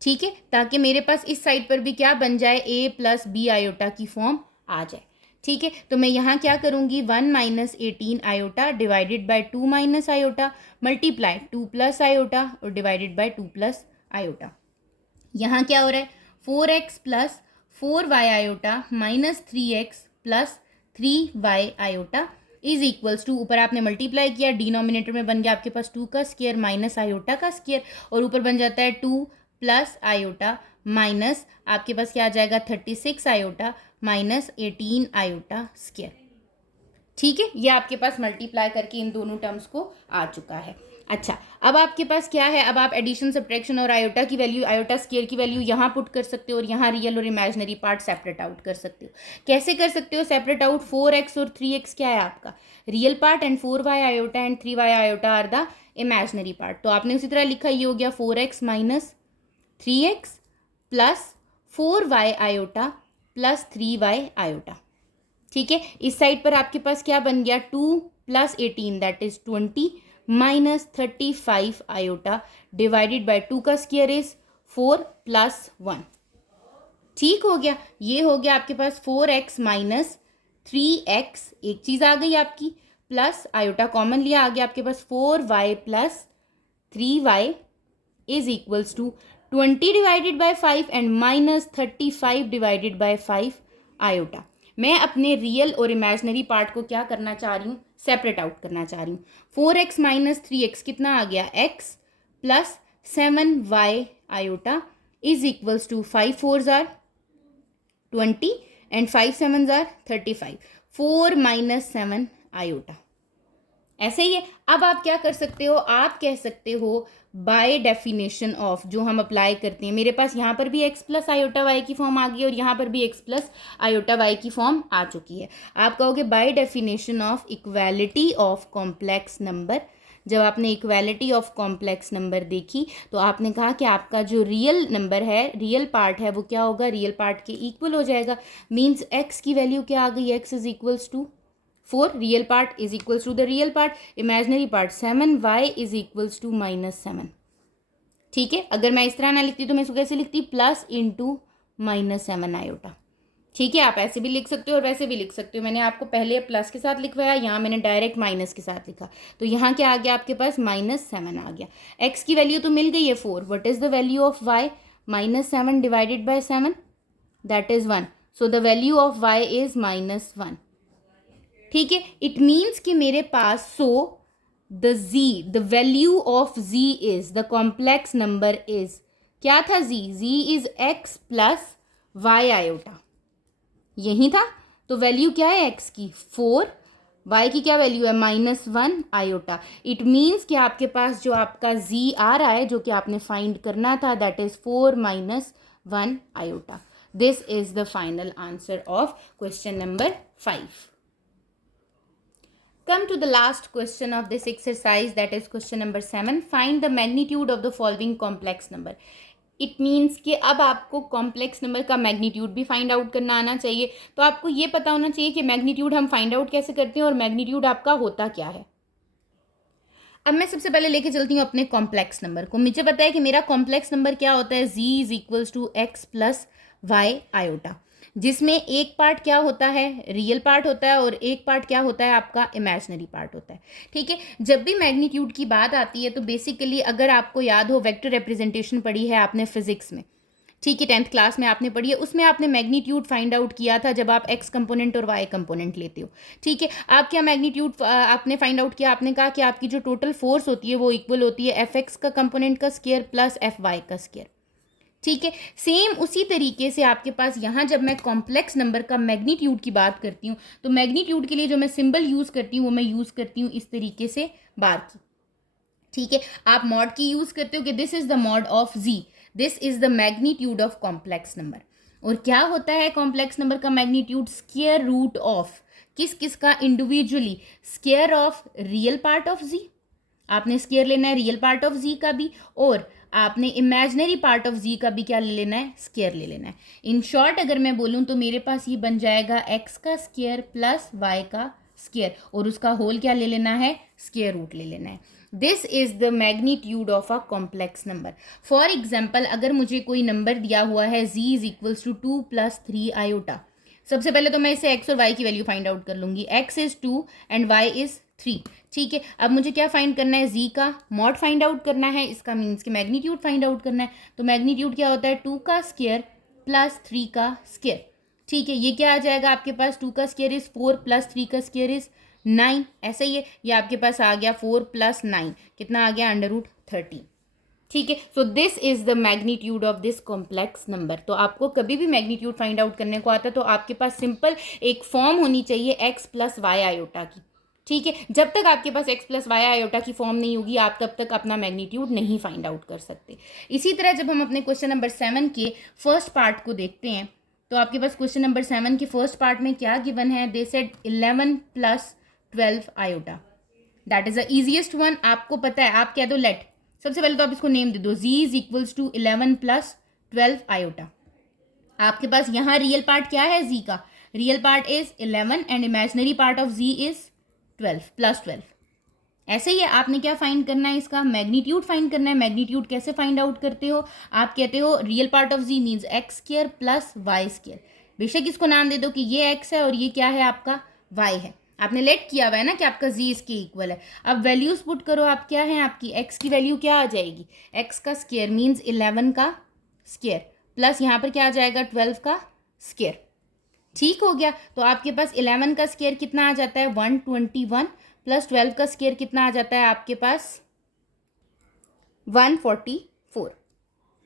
ठीक है, ताकि मेरे पास इस साइड पर भी क्या बन जाए, a प्लस बी आयोटा की फॉर्म आ जाए. ठीक है, तो मैं यहाँ क्या करूँगी, 1 minus 18 iota divided by 2 minus iota multiply 2 plus iota और डिवाइडेड बाय 2 प्लस आयोटा. यहाँ क्या हो रहा है, 4x plus 4y iota minus 3x plus 3y iota is equals to, ऊपर आपने मल्टीप्लाई किया, डिनोमिनेटर में बन गया आपके पास 2 का स्क्वायर माइनस आयोटा का स्क्वायर, और ऊपर बन जाता है 2 प्लस आयोटा माइनस आपके पास क्या आ जाएगा 36 आयोटा माइनस 18 आयोटा स्क्वायर. ठीक है, ये आपके पास मल्टीप्लाई करके इन दोनों टर्म्स को आ चुका है. अच्छा, अब आपके पास क्या है, अब आप एडिशन सब्ट्रैक्शन और आयोटा की वैल्यू, आयोटा स्क्वायर की वैल्यू यहाँ पुट कर सकते हो और यहाँ रियल और इमेजिनरी पार्ट सेपरेट आउट कर सकते हो. कैसे कर सकते हो सेपरेट आउट, 4x और 3x क्या है आपका real part and 4y iota and 3y iota are the imaginary part. तो आपने उसी तरह लिखा, ये हो गया 4x minus 3x plus 4y iota plus 3y iota. ठीक है, इस साइड पर आपके पास क्या बन गया, 2 plus 18 that is 20 minus 35 iota divided by 2 का स्क्वायर इज 4 प्लस 1. ठीक हो गया, ये हो गया आपके पास 4x माइनस 3x, एक चीज़ आ गई आपकी, प्लस आयोटा कॉमन लिया, आ गया आपके पास 4y plus 3y is equals to 20 divided by 5 and minus 35 divided by 5 iota. मैं अपने रियल और इमेजिनरी पार्ट को क्या करना चाह रही हूँ, सेपरेट आउट करना चाह रही हूँ. 4x माइनस 3x कितना आ गया, x plus 7y iota is equals to 5 4s are 20 and 5 7s are 35, 4 minus 7 iota. ऐसे ही है. अब आप क्या कर सकते हो, आप कह सकते हो बाय डेफिनेशन ऑफ, जो हम अप्लाई करते हैं, मेरे पास यहाँ पर भी x प्लस आयोटा वाई की फॉर्म आ गई और यहाँ पर भी x प्लस आयोटा वाई की फॉर्म आ चुकी है. आप कहोगे bye definition of equality of complex number. जब आपने इक्वालिटी ऑफ कॉम्प्लेक्स नंबर देखी तो आपने कहा कि आपका जो रियल नंबर है, रियल पार्ट है, वो क्या होगा, रियल पार्ट के इक्वल हो जाएगा. मीन्स x की वैल्यू क्या आ गई, x is equals to 4, real part is equals to the real part, imaginary part 7y is equals to minus 7. ठीक है, अगर मैं इस तरह ना लिखती तो मैं इसको कैसे लिखती, प्लस इंटू माइनस 7 आयोटा. ठीक है, आप ऐसे भी लिख सकते हो और वैसे भी लिख सकते हो. मैंने आपको पहले प्लस के साथ लिखवाया, यहाँ मैंने डायरेक्ट माइनस के साथ लिखा, तो यहाँ क्या आ गया आपके पास, माइनस 7 आ गया. x की वैल्यू तो मिल गई है 4, what is the value of y, minus 7 divided by 7 that is 1, so the value of y is minus 1. ठीक है, इट मीन्स कि मेरे पास, so the value of z is, the complex number is, क्या था z is x plus y iota, यही था. तो वैल्यू क्या है x की, 4 y की क्या वैल्यू है -1 आयोटा। इट मीन्स कि आपके पास जो आपका z आ रहा है जो कि आपने फाइंड करना था that is 4 - 1 iota. This is the final answer of question number 5. Come to the last question of this exercise, that is question number 7. Find the magnitude of the following complex number. It means कि अब आपको कॉम्प्लेक्स नंबर का मैग्नीट्यूड भी फाइंड आउट करना आना चाहिए। तो आपको ये पता होना चाहिए कि मैग्नीट्यूड हम फाइंड आउट कैसे करते हैं और मैग्नीट्यूड आपका होता क्या है। अब मैं सबसे पहले लेके चलती हूँ अपने कॉम्प्लेक्स नंबर को। मुझे पता है कि मेरा कॉम्प्लेक्स नंबर क्या होता है, z is equals to x plus y iota, जिसमें एक पार्ट क्या होता है, रियल पार्ट होता है और एक पार्ट क्या होता है, आपका इमेजिनरी पार्ट होता है। ठीक है, जब भी मैग्नीट्यूड की बात आती है तो बेसिकली अगर आपको याद हो वेक्टर रिप्रेजेंटेशन पढ़ी है आपने फिजिक्स में, ठीक है 10th क्लास में आपने पढ़ी है, उसमें आपने मैग्नीट्यूड फाइंड आउट किया था जब आप एक्स कंपोनेंट और वाई कंपोनेंट लेते हो। ठीक है, आप क्या मैग्नीट्यूड आपने फाइंड आउट किया, आपने कहा कि आपकी जो टोटल फोर्स होती है वो इक्वल होती है एफ एक्स का कंपोनेंट का स्क्वायर प्लस एफ वाई का स्क्वायर। ठीक है, सेम उसी तरीके से आपके पास यहाँ जब मैं कॉम्प्लेक्स नंबर का मैग्नीट्यूड की बात करती हूँ तो मैग्नीट्यूड के लिए जो मैं सिंबल यूज़ करती हूँ वो मैं यूज़ करती हूँ इस तरीके से बार की। ठीक है, आप मॉड की यूज़ करते हो कि this is the mod of z, this is the magnitude of complex number. और क्या होता है कॉम्प्लेक्स नंबर का मैग्नीट्यूड, स्क्वायर रूट ऑफ किस किस का, individually square of real part of z, आपने स्क्वायर लेना है रियल पार्ट ऑफ जी का भी, और आपने इमेजिनरी पार्ट ऑफ जी का भी क्या ले लेना है, स्क्वायर ले लेना है। इन शॉर्ट अगर मैं बोलूँ तो मेरे पास ये बन जाएगा एक्स का स्क्वायर प्लस वाई का स्क्वायर, और उसका होल क्या ले लेना है, स्क्वायर रूट ले लेना है। This is the magnitude of a complex number. For example अगर मुझे कोई नंबर दिया हुआ है z is equals to 2 + 3 iota, सबसे पहले तो मैं इसे x और y की वैल्यू फाइंड आउट कर लूंगी। x is 2 and y is 3। ठीक है, अब मुझे क्या फाइंड करना है, z का मॉड फाइंड आउट करना है, इसका मीन्स कि मैग्नीट्यूड फाइंड आउट करना है। तो मैग्नीट्यूड क्या होता है, 2 का स्क्वायर प्लस 3 का स्क्वायर। ठीक है, ये क्या आ जाएगा आपके पास, 2 का स्क्वायर इज 4 प्लस 3 का स्क्वायर इज 9, ऐसा ही है। ये आपके पास आ गया 4 + 9 कितना आ गया, √30। ठीक है, so this is the magnitude of this complex number. तो आपको कभी भी मैग्नीट्यूड फाइंड आउट करने को आता है तो आपके पास सिंपल एक फॉर्म होनी चाहिए x + y आयोटा की। ठीक है, जब तक आपके पास x + y आयोटा की फॉर्म नहीं होगी आप तब तक अपना मैग्नीट्यूड नहीं फाइंड आउट कर सकते। इसी तरह जब हम अपने क्वेश्चन नंबर 7 के फर्स्ट पार्ट को देखते हैं तो आपके पास क्वेश्चन नंबर 7 के फर्स्ट पार्ट में क्या गिवन है, they said 11 + 12 iota, that is the easiest one. आपको पता है, आप कह दो लेट, सबसे पहले तो आप इसको नेम दे दो, z is equals to 11 + 12 iota. आपके पास यहाँ रियल पार्ट क्या है, z का real part is 11 and imaginary part of z is 12 + 12। ऐसे ही है, आपने क्या फाइंड करना है, इसका मैग्नीट्यूड फाइंड करना है। मैग्नीट्यूड कैसे फाइंड आउट करते हो, आप कहते हो real part of z means x² + y²। बेशक इसको नाम दे दो कि ये x है और ये क्या है, आपका y है। आपने लेट किया हुआ है ना कि आपका z इसके इक्वल है। अब वैल्यूज पुट करो, आप क्या है, आपकी x की वैल्यू क्या आ जाएगी, x का स्क्वायर मीन्स 11 का स्क्वायर प्लस यहाँ पर क्या आ जाएगा 12 का स्क्वायर। ठीक हो गया, तो आपके पास 11 का स्क्वायर कितना आ जाता है 121 प्लस 12 का स्क्वायर कितना आ जाता है आपके पास 144।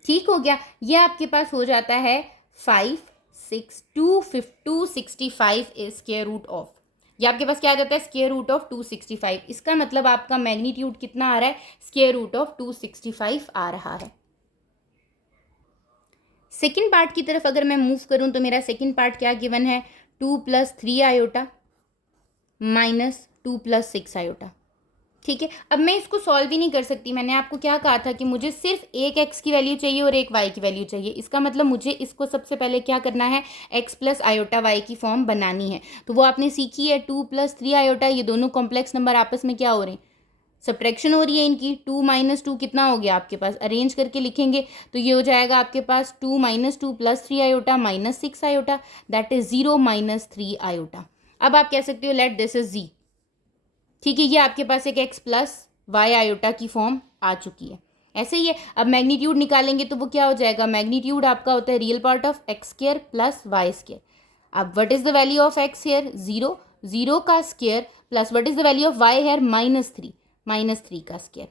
ठीक हो गया, ये आपके पास हो जाता है 265 स्क्वायर रूट ऑफ, ये आपके पास क्या आ जाता है, स्क्वायर रूट ऑफ 265। इसका मतलब आपका मैग्नीट्यूड कितना आ रहा है, स्क्वायर रूट ऑफ 265 आ रहा है। सेकेंड पार्ट की तरफ अगर मैं मूव करूं तो मेरा सेकेंड पार्ट क्या गिवन है, 2 + 3 आयोटा माइनस 2 + 6 आयोटा। ठीक है, अब मैं इसको सॉल्व ही नहीं कर सकती। मैंने आपको क्या कहा था कि मुझे सिर्फ एक x की वैल्यू चाहिए और एक y की वैल्यू चाहिए। इसका मतलब मुझे इसको सबसे पहले क्या करना है, x + आयोटा y की फॉर्म बनानी है। तो वो आपने सीखी है, 2 + 3 आयोटा, ये दोनों कॉम्प्लेक्स नंबर आपस में क्या हो रहे हैं, सब्ट्रैक्शन हो रही है इनकी। 2 - 2 कितना हो गया आपके पास, अरेंज करके लिखेंगे तो ये हो जाएगा आपके पास 2 - 2 + 3 iota -6 iota, that is 0 - 3 iota. अब आप कह सकते हो लेट दिस इज z। ठीक है, ये आपके पास एक x + y आयोटा की फॉर्म आ चुकी है। ऐसे ही है, अब मैग्नीट्यूड निकालेंगे तो वो क्या हो जाएगा, मैग्नीट्यूड आपका होता है real part of x² + y²। अब what is the value of x here, 0, 0 का square plus what is the value of y here, -3 का स्क्वायर।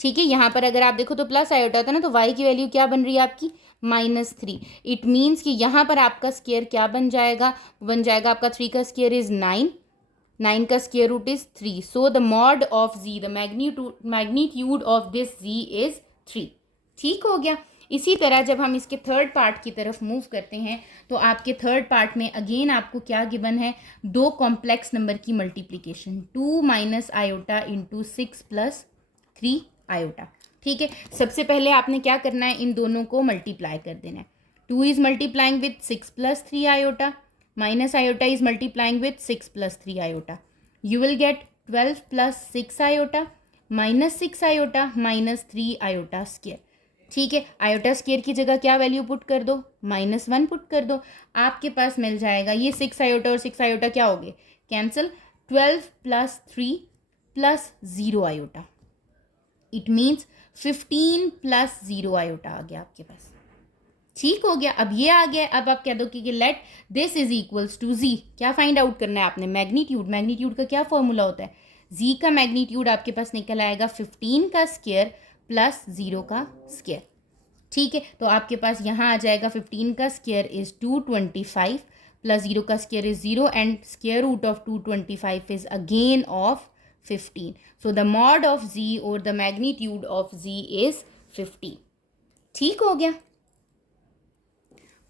ठीक है, यहाँ पर अगर आप देखो तो प्लस आयोटा होता है ना, तो y की वैल्यू क्या बन रही है आपकी -3। इट मीन्स कि यहाँ पर आपका स्क्वायर क्या बन जाएगा, बन जाएगा आपका 3 का स्क्वायर इज 9, 9 का square root is 3. So the mod of z, the magnitude of this z is 3. ठीक हो गया. इसी तरह जब हम इसके थर्ड पार्ट की तरफ मूव करते हैं तो आपके थर्ड पार्ट में अगेन आपको क्या गिवन है, दो कॉम्प्लेक्स नंबर की multiplication, 2 minus iota into 6 plus 3 iota. ठीक है, सबसे पहले आपने क्या करना है, इन दोनों को मल्टीप्लाई कर देना है. 2 is multiplying with 6 plus 3 iota, minus iota is multiplying with 6 plus 3 iota. You will gate 12 plus 6 iota minus 6 iota minus 3 iota square. ठीक है, आयोटा स्क्वायर की जगह क्या वैल्यू पुट कर दो, -1 पुट कर दो. आपके पास मिल जाएगा ये 6 आयोटा और 6 आयोटा क्या हो गए, cancel. 12 plus 3 plus 0 iota, it means 15 plus 0 iota आ गया आपके पास. ठीक हो गया. अब ये आ गया. अब आप कह दो कि let this is equals to z. क्या फाइंड आउट करना है आपने, मैग्नीट्यूड. मैग्नीट्यूड का क्या फॉर्मूला होता है, z का मैग्नीट्यूड आपके पास निकल आएगा 15 का स्क्वायर प्लस 0 का स्क्वायर. ठीक है, तो आपके पास यहाँ आ जाएगा 15 का स्क्वायर इज 225 प्लस 0 का square is 0 and square root of 225 is again of 15. So the mod of z और the magnitude of z is 15. ठीक हो गया.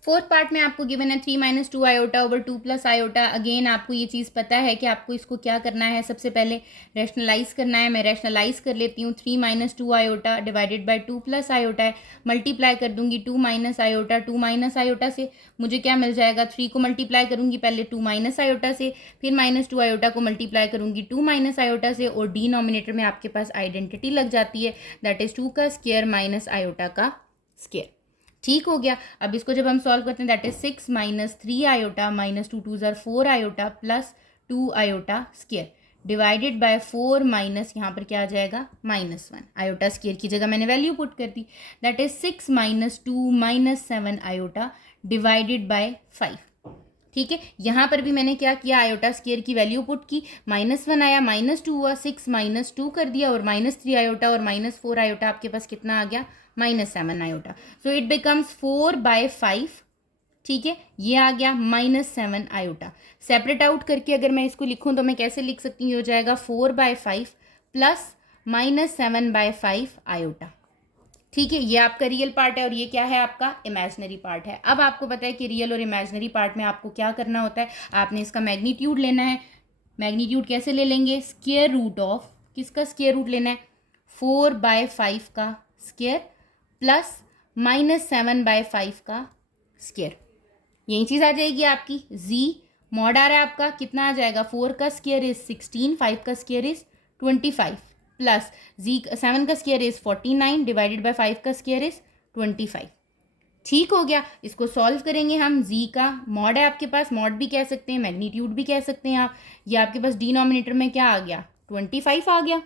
फोर्थ पार्ट में आपको गिवन है 3 minus 2 iota over 2 plus iota. Again आपको ये चीज़ पता है कि आपको इसको क्या करना है, सबसे पहले रैशनलाइज करना है. मैं रैशनलाइज कर लेती हूँ. 3 minus 2 iota divided by 2 plus iota है, मल्टीप्लाई कर दूंगी 2 माइनस आयोटा. 2 माइनस आयोटा से मुझे क्या मिल जाएगा, 3 को मल्टीप्लाई करूंगी पहले 2 माइनस आयोटा से, फिर माइनस 2 आयोटा को मल्टीप्लाई करूंगी 2 माइनस आयोटा से, और डिनोमिनेटर में आपके पास आइडेंटिटी लग जाती है, दैट इज 2 का स्क्वायर माइनस आयोटा का स्क्वायर. ठीक हो गया. अब इसको जब हम सॉल्व करते हैं that is 6 minus 3 iota minus 2 2 ज़ार 4 iota plus 2 iota square divided by 4 minus यहाँ पर क्या आ जाएगा -1. आयोटा स्क्वायर की जगह मैंने वैल्यू पुट कर दी, that is 6 minus 2 minus 7 iota divided by 5. ठीक है, यहाँ पर भी मैंने क्या किया, आयोटा स्क्वायर की वैल्यू पुट की, -1 आया, -2 हुआ, 6 माइनस 2 कर दिया और -3 आयोटा और -4 आयोटा आपके पास कितना आ गया, -7 आयोटा. So it becomes 4/5. ठीक है, ये आ गया -7 आयोटा. सेपरेट आउट करके अगर मैं इसको लिखूं तो मैं कैसे लिख सकती हूँ, हो जाएगा 4/5 प्लस -7/5 आयोटा. ठीक है, ये आपका रियल पार्ट है और ये क्या है, आपका इमेजिनरी पार्ट है. अब आपको पता है कि रियल और इमेजिनरी पार्ट में आपको क्या करना होता है, आपने इसका मैग्नीट्यूड लेना है. मैग्नीट्यूड कैसे ले लेंगे, स्क्वायर रूट ऑफ, किसका स्क्वायर रूट लेना है, 4/5 का स्क्वायर प्लस -7/5 का स्क्वायर. यही चीज़ आ जाएगी आपकी. z मॉड आ रहा है आपका, कितना आ जाएगा, 4 का स्क्वायर इज 16, 5 का स्क्वायर इज 25 प्लस 7 का स्क्वायर इज 49 डिवाइडेड बाय 5 का स्क्वायर इज 25. ठीक हो गया. इसको सॉल्व करेंगे हम. z का मॉड है आपके पास, मॉड भी कह सकते हैं, मैग्नीट्यूड भी कह सकते हैं आप. ये आपके पास डिनोमिनेटर में क्या आ गया, 25 आ गया.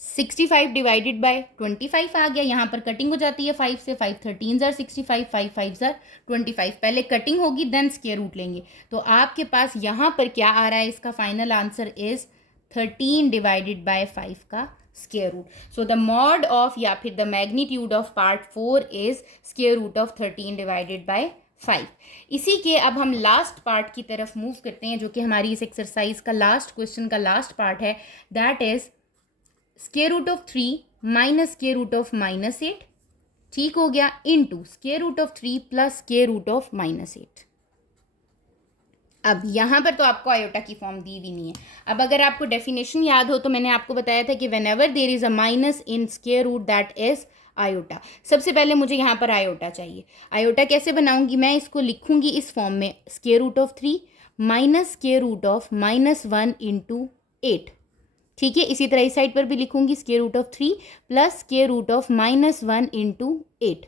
65 डिवाइडेड बाय 25 आ गया. यहाँ पर कटिंग हो जाती है 5 से, 5 13 ज़ार 65, 5 5 ज़ार 25. पहले कटिंग होगी देन स्क्वायर रूट लेंगे. तो आपके पास यहाँ पर क्या आ रहा है, इसका final answer is 13 divided by 5 का square root. So the mod of या फिर the magnitude of part 4 is square root of 13 divided by 5. इसी के अब हम लास्ट पार्ट की तरफ मूव करते हैं, जो कि हमारी इस एक्सरसाइज का लास्ट क्वेश्चन का लास्ट पार्ट है, that is square root of 3 minus square root of -8. ठीक हो गया, into square root of 3 plus square root of -8. अब यहाँ पर तो आपको आयोटा की फॉर्म दी भी नहीं है. अब अगर आपको डेफिनेशन याद हो तो मैंने आपको बताया था कि whenever there is a minus in square root that is iota. सबसे पहले मुझे यहाँ पर आयोटा चाहिए. आयोटा कैसे बनाऊंगी, मैं इसको लिखूंगी इस फॉर्म में, square root of 3 minus square root of -1 into 8. ठीक है, इसी तरह इस साइड पर भी लिखूंगी square root of 3 plus square root of -1 into 8.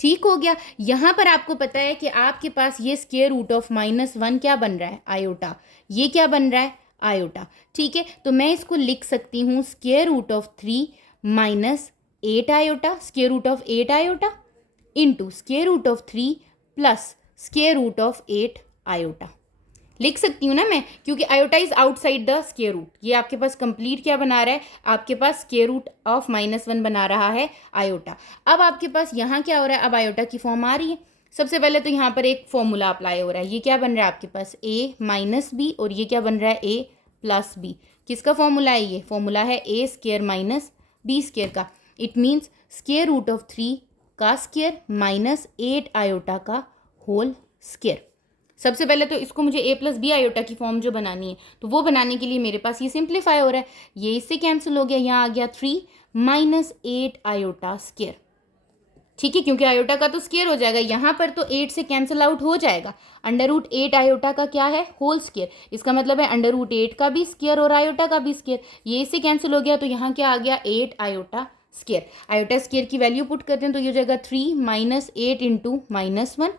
ठीक हो गया. यहाँ पर आपको पता है कि आपके पास ये स्क्वायर रूट ऑफ -1 क्या बन रहा है, आयोटा. ये क्या बन रहा है, आयोटा. ठीक है, तो मैं इसको लिख सकती हूँ square root of 3 minus 8 iota, square root of 8 iota into square root of 3 plus square root of 8 iota. लिख सकती हूँ ना मैं, क्योंकि iota is outside the square root. ये आपके पास कंप्लीट क्या बना रहा है, आपके पास स्क्वायर रूट ऑफ -1 बना रहा है आयोटा. अब आपके पास यहाँ क्या हो रहा है, अब आयोटा की फॉर्म आ रही है. सबसे पहले तो यहाँ पर एक फॉर्मूला अप्लाई हो रहा है। ये क्या बन रहा है आपके पास a माइनस बी, और ये क्या बन रहा है a प्लस बी। किसका फॉर्मूला है ये? फॉर्मूला है a square minus B square का। It means square root of 3 का स्क्र माइनस 8 आयोटा का होल स्क्र। सबसे पहले तो इसको मुझे a प्लस बी आयोटा की फॉर्म जो बनानी है, तो वो बनाने के लिए मेरे पास ये सिंप्लीफाई हो रहा है। ये इससे कैंसिल हो गया, यहाँ आ गया 3 माइनस 8 आयोटा स्क्र। ठीक है, क्योंकि आयोटा का तो स्क्वायर हो जाएगा, यहाँ पर तो 8 से कैंसिल आउट हो जाएगा। अंडर रूट 8 आयोटा का क्या है? Whole square. इसका मतलब है अंडर रूट 8 का भी स्क्वायर और आयोटा का भी स्क्वायर। ये इससे कैंसिल हो गया, तो यहाँ क्या आ गया? 8 आयोटा स्क्वायर। आयोटा स्क्वायर की वैल्यू पुट करते हैं तो ये हो जाएगा 3 माइनस 8 इंटू माइनस 1।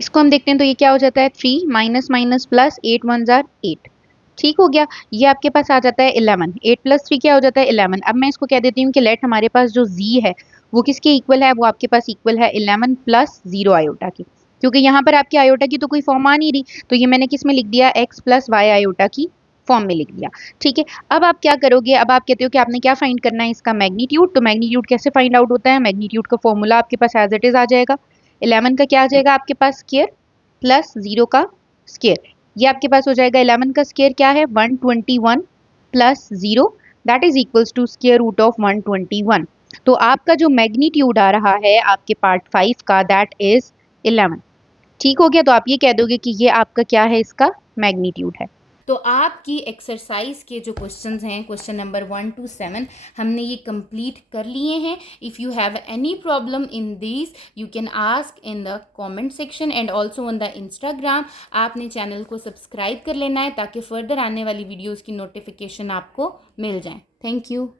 इसको हम देखते हैं तो ये क्या हो जाता है? 3 माइनस माइनस प्लस 8 1 जार 8। ठीक हो गया। ये आपके पास आ जाता है 11। 8 प्लस 3 क्या हो जाता है? 11। अब मैं इसको कह देती हूँ कि लेट हमारे पास जो z है वो किसके इक्वल है? वो आपके पास इक्वल है 11 प्लस 0 आयोटा की, क्योंकि यहाँ पर आपकी आयोटा की तो कोई फॉर्म आ नहीं रही, तो ये मैंने किस में लिख दिया? x प्लस वाई आयोटा की फॉर्म में लिख दिया। ठीक है, अब आप क्या करोगे? अब आप कहते हो कि आपने क्या फाइंड करना है? इसका मैग्नीट्यूड। तो मैग्नीट्यूड कैसे फाइंड आउट होता है? मैग्नीट्यूड का फॉर्मूला आपके पास एज इट इज आ जाएगा। 11 का क्या आ जाएगा आपके पास? स्क्वायर प्लस 0 का स्क्वायर। ये आपके पास हो जाएगा 11 का स्क्वायर क्या है? 121 plus 0 that is equals to square root of 121। तो आपका जो मैग्नीट्यूड आ रहा है आपके पार्ट 5 का, दैट इज 11। ठीक हो गया, तो आप ये कह दोगे कि ये आपका क्या है? इसका मैग्नीट्यूड है। तो आपकी एक्सरसाइज के जो क्वेश्चंस हैं, क्वेश्चन नंबर 1 to 7, हमने ये कंप्लीट कर लिए हैं। If you have any problem in this you can ask in the comment section and also on the Instagram. आपने चैनल को सब्सक्राइब कर लेना है ताकि फर्दर आने वाली वीडियोज़ की नोटिफिकेशन आपको मिल जाए। Thank you.